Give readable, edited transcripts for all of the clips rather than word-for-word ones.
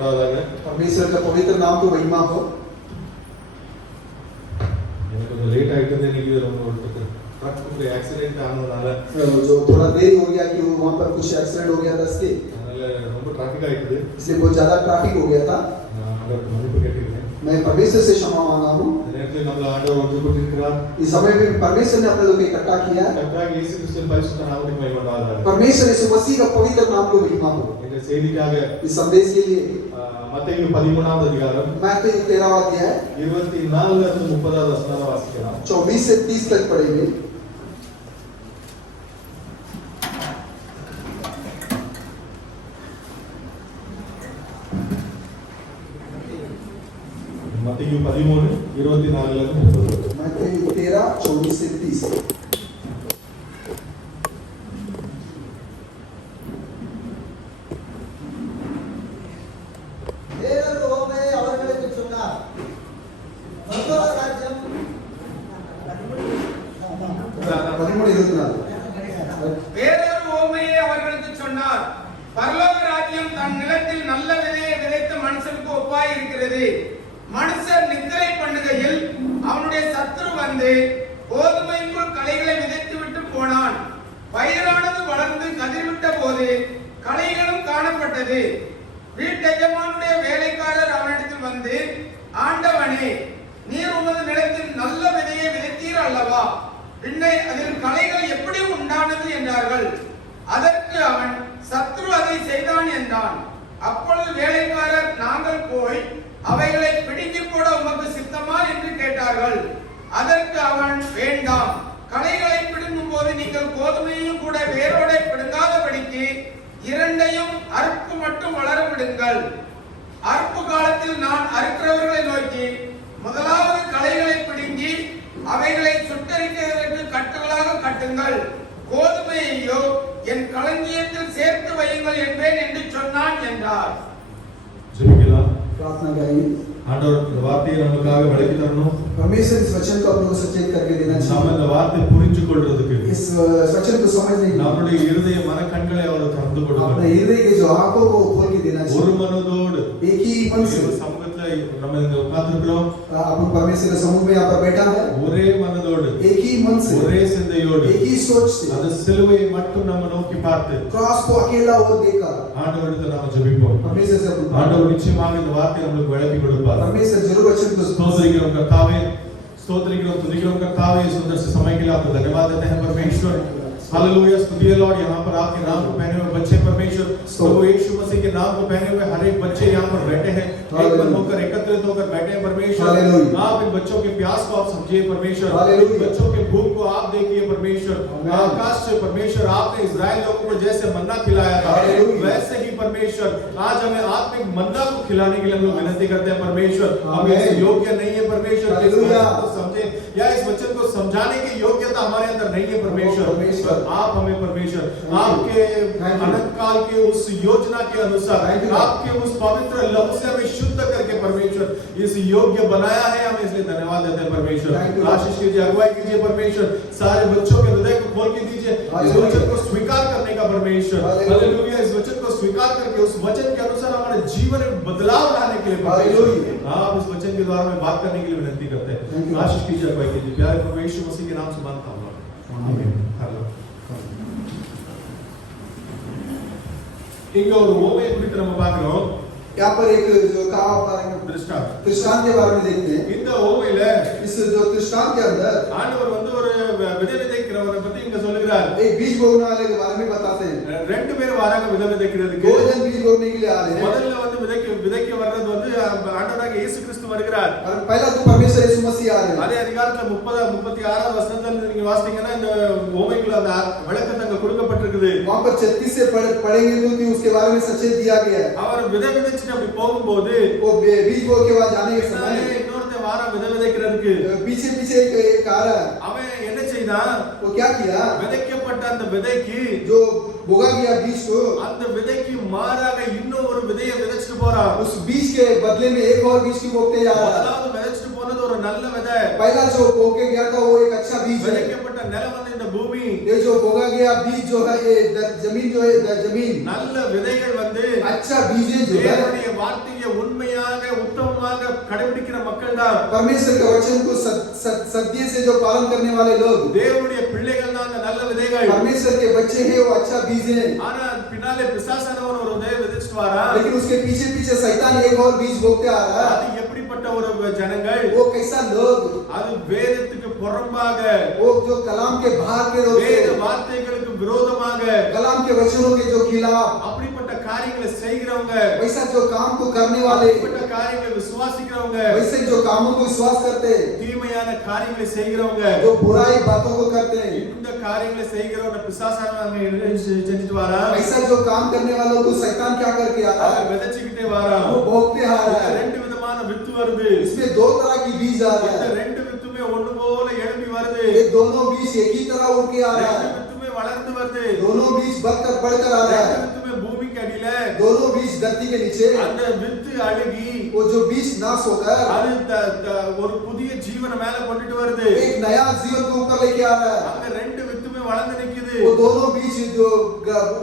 உண்டாவதாக. परमेश्वर का पवित्र नाम को महिमा हो. எனக்கு கொஞ்சம் லேட் ஆயிட்டது இன்னைக்கு ரொம்ப ट्रक एक्सीडेंट ஆனதுனால जो थोड़ा देरी हो गया कि वहां पर कुछ एक्सीडेंट हो गया था इसलिए அதனால ரொம்ப ट्रैफिक ஆயிட்டது. इसलिए बहुत ज्यादा ट्रैफिक हो गया था. ஆண்டவருக்கு மன்னிப்பு கேட்டுக்கிறேன். मैं परमेश्वर से क्षमा मांगा हूं. நேரத்தில் நம்மள ஆண்டவர் ஒன்றுபட்டிருக்கிறார். इस समय में परमेश्वर ने अपने लोगों को इकट्ठा किया. கர்த்தராகிய இயேசு கிறிஸ்துவின் பரிசுத்த நாமத்துக்கு மகிமை உண்டாவதாக. परमेश्वर यीशु मसीह का पवित्र नाम को महिमा हो. இந்த செய்திக்காக इस संदेश के लिए மத்தேயு 13வது அதிகாரம் मत्ती 13वां अध्याय 24 லிருந்து 30வது வசனம் வாசிக்கலாம். 24 से 30 तक पढ़ेंगे. மத்தேயு 13:24 லிருந்து 30. मत्ती 13 24 से 30. வேறொரு உவமையை அவர்களுக்கு சொன்னார். பரலோக ராஜ்யம் தன் நிலத்தில் நல்ல விதையை விதைத்த மனுஷனுக்கு ஒப்பாய் இருக்கிறது. மனுஷன் நித்திரை பண்ணுகையில் அவனுடைய சத்துரு வந்து கோதுமைக்குள் களைகளை விதைத்து விட்டு போனான். பயிரானது வளர்ந்து கதிர்விட்ட போது களைகளும் காணப்பட்டது. வீட்டெஜமானுடைய வேலைக்காரர் அவனிடத்தில் வந்து, ஆண்டவனே, நீர் உமது நிலத்தில் நல்ல விதையை விதைத்தீர் அல்லவா? பின்னை அதில் களைகள் எப்படி உண்டானது என்றார்கள். அதற்கு அவன், சத்துரு அதை செய்தான் என்றான். அப்பொழுது வேலைக்காரர், நாங்கள் போய் அவைகளை பிடுங்கி போட உமக்கு சித்தமா என்று கேட்டார்கள். அதற்கு அவன், வேண்டாம், களைகளை பிடுங்கும் போது நீங்கள் கோதுமையையும் கூட வேரோட பிடுங்காதபடிக்கு இரண்டையும் அறுப்பு மட்டும் வளர விடுங்கள். அறுப்பு காலத்தில் நான் அறுக்கிறவர்களை நோக்கி, முதலாவது களைகளை பிடுங்கி அவைகளை சுட்டரிக்கிறதற்கு கட்டுகளாக கட்டுங்கள், கோதுமையையோ என் களஞ்சியத்தில் சேர்த்து வையுங்கள் என்பேன் என்று சொன்னான் என்றார். प्रार्थना करेंगे. ஆண்டவர் இந்த வார்த்தையை நமக்காக விளக்கி தரணும். परमेश्वर इस वचन को अपने को सचेत करके देना நாம चाहिए. இந்த வார்த்தையை புரிஞ்சு கொள்றதுக்கு इस वचन को समझने के लिए நம்முடைய இருதய மனக்கண்களை அவர் திறந்து अपने கொடுக்கணும். हृदय के जो आंखों को खोल के देना ஒரு चाहिए. மனதோடு एक ही मन से சமூகத்துல நம்ம இங்க உட்கார்ந்திருக்கிறோம். अपन परमेश्वर के समूह में यहाँ पर बैठा है. ஒரே மனதோடு एक ही मन से, ஒரே சிந்தையோடு एक ही सोच से அந்த சிலுவையை மட்டும் நம்ம நோக்கி பார்த்து क्रॉस को अकेला और देखा ஆண்டவரிடத்தில் நாம ஜெபிப்போம். परमेश्वर से अपन ஆண்டவர் நிச்சயமாக இந்த வார்த்தையை நமக்கு விளக்கி கொடுப்பார். परमेश्वर जरूर वचन को स्तोत्रिக்கிறோம் கர்த்தாவே, स्तोत्रिக்கிறோம் துதிக்கிறோம் கர்த்தாவே, सुंदर से समय के लिए आपको धन्यवाद देते हैं परमेश्वर. हालेलुया, स्तुति है लॉर्ड. यहाँ पर आपके नाम को पहने हुए बच्चे परमेश्वर, प्रभु यीशु मसीह के नाम को पहने हुए हर एक बच्चे यहाँ पर बैठे हैं, एक मन होकर एकत्रित होकर बैठे हैं परमेश्वर. आप इन बच्चों के प्यास को आप समझिए परमेश्वर, इन बच्चों के भूख को आप देखिए परमेश्वर. आकाश से परमेश्वर आपने इजराइल लोगों को जैसे मन्ना खिलाया था, वैसे ही परमेश्वर आज हमें आत्मिक मन्ना को खिलाने के लिए हम लोग विनती करते हैं परमेश्वर. हम इस योग्य नहीं है परमेश्वर कि इस वचन को समझे या इस वचन को समझाने की योग्यता हमारे अंदर नहीं है परमेश्वर. आप हमें परमेश्वर आपके अनंत काल के उस योजना के अनुसार आपके उस पवित्र लहू से हमें शुद्ध करके परमेश्वर इस योग्य बनाया है. हम इसलिए धन्यवाद देते हैं परमेश्वर. आशीष कीजिए, अगुवाई कीजिए परमेश्वर. सारे बच्चों के हृदय को खोल के दीजिए इस वचन को स्वीकार करने का परमेश्वर. हालेलुया, इस वचन को स्वीकार करके उस वचन के अनुसार हमारे जीवन में बदलाव लाने के लिए परमेश्वर आप इस वचन के द्वारा में बात करने के लिए विनती करते हैं. आशीष कीजिए, अगुवाई कीजिए. प्यारे प्रभु यीशु मसीह के नाम से मांगता हूं. आमीन. हेलो இங்க ஒரு ஓமையை குறித்து நம்ம பார்க்கிறோம். यहाँ पर एक जो कहा दृष्टांत के बारे में देखते हैं. இந்த ஓமையில इस जो दृष्टांत के अंदर ஆண்டவர் வந்து ஒரு விதை விதைக்கிறவரை பத்தி இங்க சொல்லுகிறார். एक बीज बोने वाले के बारे में बताते हैं. ரெண்டு பேர் வராங்க விதை விதைக்கிறதுக்கு. दो जन बीज बोने के लिए आ रहे हैं. முதல்ல வந்து விதைக்க வர்றது வந்து ஆண்டவராகிய இயேசு கிறிஸ்து வருகிறார். और पहला तो परमेश्वर यीशु मसीह आ रहे हैं. அதே அதிகாரத்துல 36வது வசனத்துல நீங்க வாசித்தீங்கன்னா இந்த ஓமைக்குள்ள அந்த விளக்கம் அங்க கொடுக்கப்பட்டிருக்குது. वहां पर 36 से पढ़ेंगे तो उसके बारे में सचेत दिया गया है. அவர் விதை விதைச்சிட்டு அப்படி போகும்போது वो बीज बोल के बाद जाने के समय இன்னொருத்தன் வார விதை விதைக்கிறதுக்கு पीछे पीछे एक आ रहा है. அவன் என்ன செய்தான்? वो क्या किया? விதைக்கப்பட்ட அந்த விதைக்கு जो बोगा गया बीज को அந்த விதைக்கு மாறாக இன்னும் ஒரு விதையை விதைச்சிட்டு போறான். उस बीज के बदले में एक और बीज की बोते जा रहा है. முதலாவது விதைச்சிட்டு போனது ஒரு நல்ல விதை. पहला जो बोके गया था वो एक अच्छा बीज है. விதைக்கப்பட்ட நிலம் வந்து இந்த பூமி. ये जो बोगा गया बीज जो है ये जमीन जो है जमीन நல்ல விதைகள் வந்து अच्छा बीज जो है தேவனுடைய வார்த்தையை மக்கள் தான். परमेश्वर के वचन को सत्य से जो पालन करने वाले लोग, தேவனுடைய பிள்ளைகள் தான் அந்த நல்ல விதைகள். परमेश्वर के बच्चे हैं, वो अच्छा बीज है। ஆனா பின்னாலே பிசாசானவன் ஒரு விதையை விதைச்சிட்டு வரான். लेकिन उसके पीछे पीछे शैतान एक और बीज बोते आ रहा है। அது எப்படிப்பட்ட ஒரு ஜனங்கள்? वो कैसा लोग? அது வேதத்துக்கு புறம்பாக, वो जो कलाम के बाहर के लोग, வேத வார்த்தைகளுக்கு விரோதமாக, कलाम के वचनों के जो खिलाफ, அப்படிப்பட்ட காரியங்களை செய்கிறவங்க, वैसा जो काम को करने वाले, அப்படிப்பட்ட காரியங்களை விசுவாசிக்கிறவங்க, वैसे जो कामों को विश्वास करते, தீமையான காரியங்களை செய்கிறவங்க, जो बुराई बातों को करते हैं, இந்த காரியங்களை செய்கிறவங்க பிசாசானவங்க செஞ்சுட்டு வரான். ऐसा जो काम करने वालों को शैतान क्या करके आ रहा है? விதைச்சுக்கிட்டே வரான். वो भोगते आ रहा है। ரெண்டு விதமான வித்து வருது. इसमें दो तरह की बीज आ रहा இந்த है। ரெண்டு வித்துமே ஒண்ணு போல எழும்பி வருது. ये दोनों बीज एक ही तरह उड़ के आ रहा ரெண்டு है। வித்துமே வளர்ந்து வருது. दोनों बीज बढ़कर आ रहा ரெண்டு है। வித்துமே பூமிக்கு அடியில, दोनों बीज धरती के नीचे, அந்த வித்து அழுகி वो जो बीज नाश होकर அது ஒரு புதிய ஜீவனை மேல கொண்டுட்டு வருது. एक नया जीवन को ऊपर लेके आ रहा है। அங்க ரெண்டு வித்துமே வளர்ந்து நிக்குது. वो दोनों बीज जो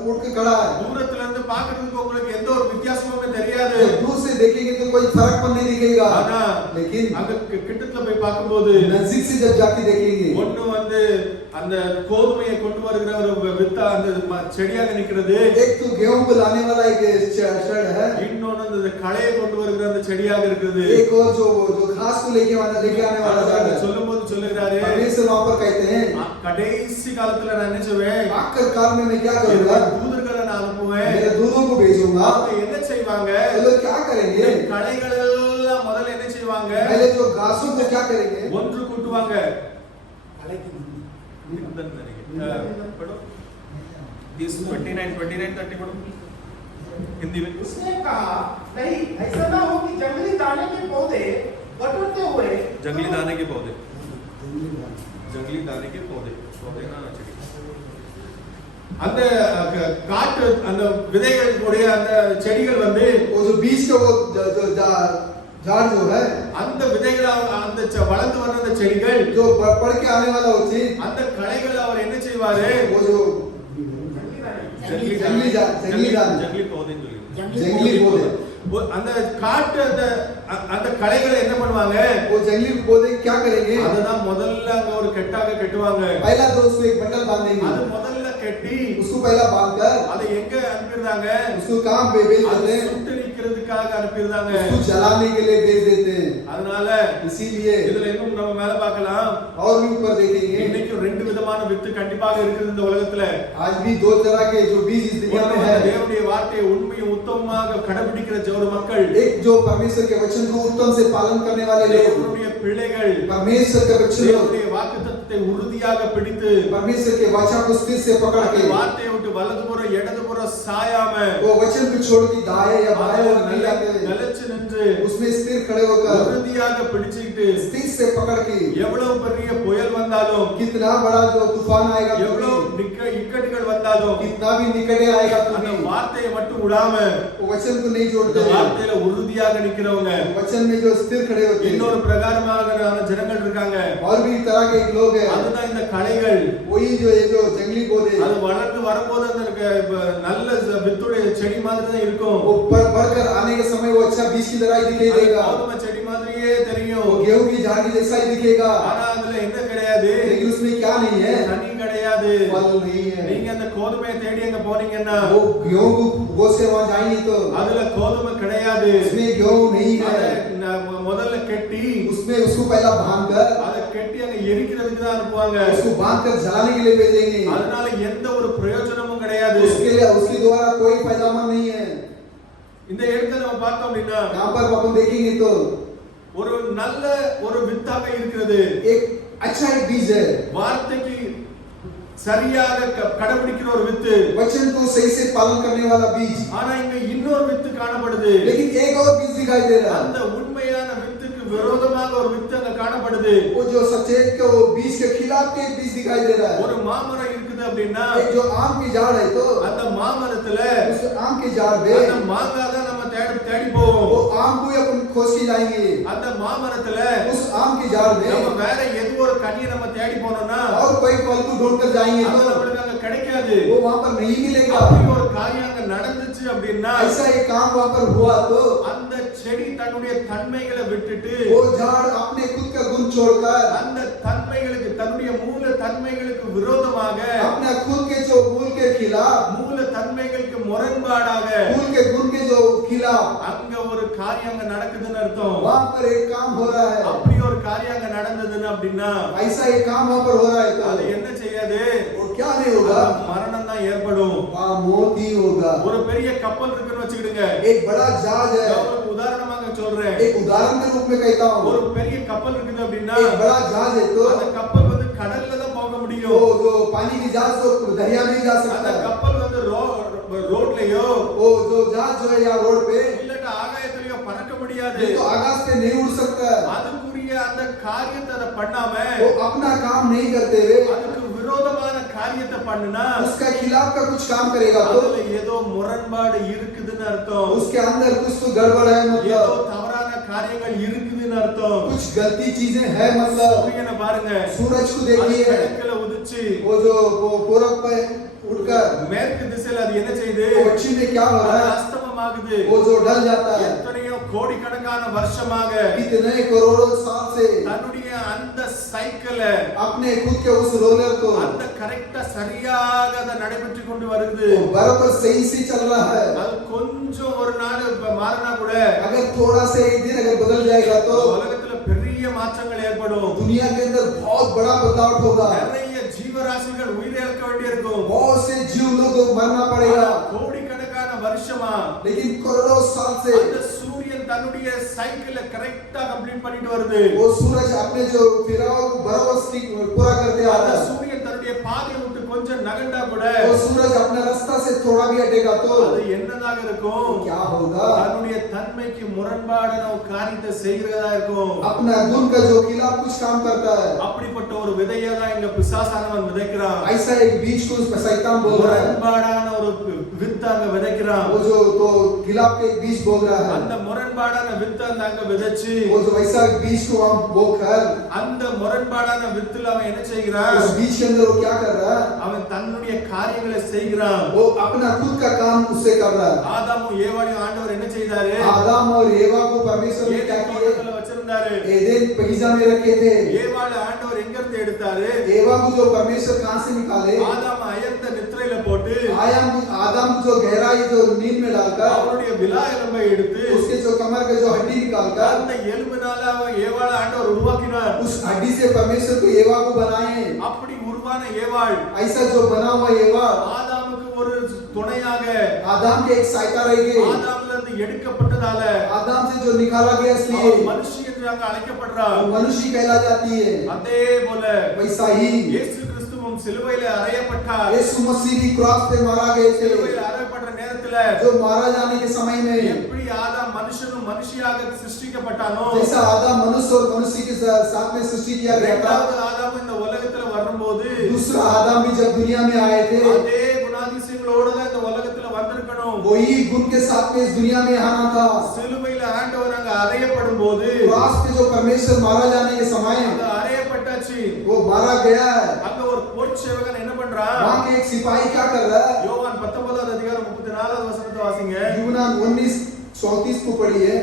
उड़ के खड़ा है। தூரத்துல இருந்து பாக்குறதுக்கு உங்களுக்கு எந்த ஒரு வித்தியாசமுமே தெரியாது. जब दूर से देखेंगे तो कोई फर्क नहीं दिखेगा, ஆனா लेकिन அங்க கிட்டத்துல போய் பார்க்கும்போது नजदीक से जब जाके देखेंगे, ஒண்ணு வந்து அந்த கோதுமையை கொண்டு வருகிற ஒரு வித்தா அந்த செடியாக நிக்கிறது. एक तो गेहूं को लाने वाला एक छड़ है, இன்னொன்னு அந்த களையை கொண்டு வருகிற அந்த செடியாக இருக்குது. एक और जो घास को लेके आने वाला छड़ है। சொல்லும்போது சொல்லுகிறாரு, परमेश्वर वहां पर कहते हैं, கடைசி காலத்துல நான் என்ன செய்வேன்? आखिर काल में मैं क्या करूंगा? தூதர்களை நான் அனுப்புவேன். मेरे दूतों को भेजूंगा। அவங்க என்ன செய்வாங்க? वो लोग क्या करेंगे? களைகள் எல்லாம் முதல்ல என்ன செய்வாங்க? पहले जो घासों को क्या करेंगे? ஒன்று கூட்டுவாங்க. This 29 30 पढ़ो हिंदी में. उसने कहा नहीं, ऐसा ना हो कि जंगली दाने के पौधे बटोरते हुए, जंगली दाने के पौधे, जंगली दाने के पौधे ना செடி. அந்த காட்டு அந்த விதைகள் உடைய அந்த செடிகள் வந்து वो जो बीज का वो झाड़ जो है, அந்த விதைகள் அந்த வளர்ந்து வர்ற அந்த செடிகள் जो पड़ के आने वाला वो चीज, அந்த களைகள் அவர் என்ன செய்வாரு? वो जो जंगली पौधे जंगली पौधे, அந்த காட்டு அந்த களைகளை என்ன பண்ணுவாங்க? वो जंगली पौधे क्या करेंगे? அததான் முதல்ல அங்க ஒரு கெட்டாக கட்டுவாங்க. पहला तो उसको एक बंडल बांधेंगे, அது முதல்ல கட்டி उसको पहला बांधकर அதை एंग அனுப்பிடுறாங்க? उसको कहां पे भेज देते हैं? சுட்டு நிக்கிறதுக்காக அனுப்பிடுறாங்க. उसको जलाने के लिए भेज देते हैं। அதனால इसीलिए இதுல இன்னும் நம்ம மேல பார்க்கலாம், और भी ऊपर देखेंगे, இன்னைக்கு ரெண்டு விதமான வித்து கண்டிப்பாக இருக்குது இந்த உலகத்துல. आज भी दो तरह के जो बीज इस दुनिया में है। தேவனுடைய வார்த்தையை உண்மையும் உத்தமமாக கடைபிடிக்கிற ஒரு மக்கள், एक जो परमेश्वर के वचन को उत्तम से पालन करने वाले लोग, தேவனுடைய பிள்ளைகள், परमेश्वर के बच्चे लोग, தேவனுடைய வாக்குத்தத்தத்தை உறுதியாக பிடித்து परमेश्वर के वचन को स्थिर से पकड़ के, வார்த்தையை விட்டு வலதுபுறம் இடதுபுறம் சாயாம, वो वचन को छोड़ के दाएं या बाएं और नहीं जाते, நிலைச்சு நின்று उसमें स्थिर खड़े होकर உறுதியாக பிடிச்சிட்டு स्थिर से पकड़ के, எவ்வளவு பெரிய புயல் வந்தாலும், कितना बड़ा जो तूफान आएगा, எவ்வளவு இக்கட்டுகள் வந்தாலும், कितना भी निकटे आएगा, அந்த வார்த்தையை மட்டும் விடாம वो वचन को नहीं இந்த छोड़ते, வார்த்தையில உறுதியாக நிக்கிறவங்க वचन में जो स्थिर खड़े होते हैं। இன்னொரு பிரகாரமான ஜனங்கள் இருக்காங்க. और भी तरह के लोग हैं, அதுதான் இந்த களைகள். वही जो ये जो जंगली पौधे, அது வளர்ந்து வரும்போது அந்த நல்ல வித்துடைய செடி மாதிரி தான் இருக்கும். वो बढ़कर आने के समय वो अच्छा बीज की तरह ही दिखाई देगा, கோதுமை செடி மாதிரியே தெரியும். वो गेहूं की झाड़ की जैसा ही दिखेगा, ஆனா அதுல என்ன கிடையாது? लेकिन उसमें क्या नहीं है? தண்ணி கிடையாது. फल नहीं है। நீங்க அந்த கோதுமையை தேடி அங்க போனீங்கன்னா वो गेहूं को से वहां जाएंगे तो அதுல கோதுமை கிடையாது. उसमें गेहूं नहीं அத है। முதல்ல கட்டி उसमें उसको पहला बांधकर, அத கட்டி அங்க எரிக்கிறதுக்கு தான் அனுப்புவாங்க. उसको बांधकर जलाने के लिए भेजेंगे, அதனால எந்த ஒரு பிரயோஜனமும் கிடையாது. उसके द्वारा कोई पैदावार नहीं है। இந்த இடத்துல நம்ம பார்த்தோம் அப்படின்னா यहाँ पर अपन देखेंगे तो ஒரு நல்ல ஒரு வித்தாக இருக்கிறது. एक अच्छा एक बीज है, வார்த்தைக்கு சரியாக கடைபிடிக்கிற ஒரு வித்து, वचन को सही से पालन करने वाला बीज। ஆனா இங்க இன்னொரு வித்து காணப்படுது. लेकिन एक और बीज दिखाई दे रहा है, அந்த उண்மையான வித்துக்கு விரோதமாக ஒரு வித்து அங்க காணப்படுது. वो जो सचेत के वो बीज के खिलाफ के एक बीज दिखाई दे रहा है। ஒரு மாமரம் இருக்குது அப்படின்னா एक जो आम की झाड़ है तो அந்த மாமரத்துல उस आम के झाड़ அந்த में மாங்காய் தான் நம்ம தேடி போவோம். वो आम को ही अपन खोज के जाएंगे, அந்த மாமரத்துல उस आम के झाड़ நம்ம में வேற எது ஒரு கனியை நம்ம தேடி போனோம்னா और कोई फल को ढूंढ कर जाएंगे அது तो நம்மளுக்கு அங்க கிடைக்காது. वो वहां पर नहीं मिलेगा। அப்படி ஒரு காரியம் அங்க நடந்துச்சு அப்படின்னா ऐसा एक काम वहां पर हुआ तो அந்த செடி தன்னுடைய தன்னுடைய தன்மைகளை விட்டுட்டு वो झाड़ अपने खुद का गुण छोड़कर அந்த தன்மைகளுக்கு தன்னுடைய மூல தன்மைகளுக்கு விரோதமாக अपने खुद के जो मूल के खिलाफ மூல தன்மைகளுக்கு முரண்பாடாக मूल के गुण के जो खिलाफ அங்க ஒரு காரியம் அங்க நடக்குதுன்னு அர்த்தம். वहाँ पर एक काम हो रहा है அப்படி ஒரு காரியம் அங்க நடந்ததுன்னு அப்படின்னா ऐसा एक काम वहाँ पर हो रहा है அது तो என்ன செய்யாது? वो क्या नहीं होगा மரணம் தான் ஏற்படும். वहाँ मौत ही होगा ஒரு பெரிய கப்பல் இருக்குன்னு வச்சுக்கிடுங்க. एक बड़ा जहाज है நான் உங்களுக்கு உதாரணமாக சொல்றேன். एक उदाहरण के रूप में कहता ஒரு हूँ பெரிய கப்பல் இருக்குது அப்படின்னா एक बड़ा जहाज है तो அந்த கப்பல் வந்து கடல்ல தான் போக वो முடியும். जो पानी की जहाज तो दरिया में ही जा அந்த सकता है கப்பல் வந்து ரோட்லயோ वो जो जहाज जो है यहाँ रोड पे இல்லட்ட ஆகாயத்திலயோ பறக்க முடியாது. ये तो आकाश पे नहीं उड़ सकता அதுக்குரிய அந்த காரியத்தை அதை பண்ணாம वो अपना काम नहीं करते हुए அதுக்கு விரோதமான காரியத்தை பண்ணுனா उसका खिलाफ का कुछ काम करेगा तो அதுல ஏதோ முரண்பாடு இருக்குதுன்னு அர்த்தம். उसके अंदर कुछ तो गड़बड़ है ஏதோ मतलब தவறான காரியங்கள் இருக்குதுன்னு அர்த்தம். कुछ गलती चीजें है मतलब சூரியனை பாருங்க. सूरज को அது देखिए கிழக்குல உதிச்சு वो जो वो पूरब पे उड़कर மேற்கு திசையில அது என்ன செய்யுது? वो पश्चिम में क्या हो அது रहा है அஸ்தமமாகுது. वो जो ढल जाता है எத்தனையோ கோடிக்கணக்கான வருஷமாக कितने करोड़ों साल से தன்னுடைய அந்த சைக்கிளை अपने खुद के उस रोलर को அந்த கரெக்டா சரியாக அதை நடைபெற்று கொண்டு வருது. वो बराबर सही से चल रहा है அது கொஞ்சம் ஒரு நாள் மாறினா கூட अगर थोड़ा से एक दिन अगर बदल जाएगा तो உலகத்துல பெரிய மாற்றங்கள் ஏற்படும். दुनिया के अंदर बहुत बड़ा बदलाव होगा நிறைய ஜீவராசிகள் உயிரிழக்க வேண்டியிருக்கும். बहुत से जीव लोग को मरना पड़ेगा கோடிக்கணக்கான வருஷமா लेकिन करोड़ों साल से அந்த சூரியன் தன்னுடைய சைக்கிளை கரெக்டா கம்ப்ளீட் பண்ணிட்டு வருது. वो सूरज अपने जो फिराव को बराबर पूरा करते आ அந்த रहा है சூரியன் தன்னுடைய பாதையை விட்டு கொஞ்சம் நகண்டா கூட वो सूरज अपने रास्ता से थोड़ा भी हटेगा तो அது என்னதாக இருக்கும்? क्या होगा தன்னுடைய தன்மைக்கு முரண்பாடான ஒரு காரியத்தை செய்கிறதா இருக்கும். अपना गुण का जो खिलाफ कुछ काम करता है அப்படிப்பட்ட ஒரு விதையை தான் இங்க பிசாசானவன் விதைக்கிறான். ऐसा एक बीज को उसमें शैतान बोल रहा है முரண்பாடான ஒரு வித்து அங்க விதைக்கிறான். वो जो तो खिलाफ के एक बीज बोल रहा है அந்த முரண்பாடான வித்து அங்க விதைச்சு वो जो ऐसा एक बीज को हम बोकर அந்த முரண்பாடான வித்துல அவன் என்ன செய்கிறான்? उस बीज के अंदर वो क्या कर रहा है அவன் தன்னுடைய காரியங்களை செய்கிறான். वो अपना खुद का काम उससे कर रहा है ஆதாமும் ஏவாளையும் ஆண்டவர் என்ன செய்தாரு? आदम और एवा को परमेश्वर ने क्या ஏதேன் किए தோட்டத்துல वச்சிருந்தாரு. एदेन बगीचा में रखे थे ஏவாளை ஆண்டவர் எங்க இருந்து எடுத்தாரு? एवा को जो परमेश्वर कहां से निकाले ஆதாம் அயர்ந்த நித்திரையில போட்டு आदम को जो गहराई जो नींद में डालकर அவருடைய விலா எலும்பை எடுத்து उसके जो कमर के जो हड्डी निकालकर அந்த எலும்பினால அவன் ஏவாளை ஆண்டவர் உருவாக்கினார். उस हड्डी से परमेश्वर को एवा को बनाए அப்படி உருவான ஏவாள் ऐसा जो बना हुआ एवा ஆதாமுக்கு ஒரு துணையாக आदम के एक सहायता रहेगी ஆதாம்ல இருந்து எடுக்கப்பட்டதால आदम से जो निकाला गया इसलिए அவள் மனுஷி என்று அங்க அழைக்கப்படுறார். वो मनुष्य कहला जाती है அதே போல वैसा ही இயேசு கிறிஸ்துவும் சிலுவையில அறையப்பட்டார். यीशु मसीह भी क्रॉस पे मारा गए थे சிலுவையில அறையப்படுற நேரத்துல जो मारा जाने के समय में எப்படி ஆதாம் மனுஷனும் மனுஷியாக சிருஷ்டிக்கப்பட்டானோ जैसा आदम मनुष्य और मनुष्य के साथ में सृष्टि किया गया था இரண்டாவது ஆதாம் இந்த உலகத்துல வரும்போது दूसरा आदम भी जब दुनिया में आए थे அதே குணாதிசயங்களோட தான் இந்த உலகத்துல வந்திருக்கணும். वही गुण के साथ में इस दुनिया में आना था சிலுவையில ஆண்டவர் அங்க அறையப்படும் போது क्रॉस पे जो परमेश्वर मारा जाने के समय அங்க அறையப்பட்டாச்சு. वो मारा गया है அங்க ஒரு போர்ச்சேவகன் என்ன பண்றான்? वहाँ के एक सिपाही क्या कर रहा है யோவான் 19வது அதிகாரம் 34வது வசனத்தை வாசிங்க. यूनान 19:34 को पढ़िए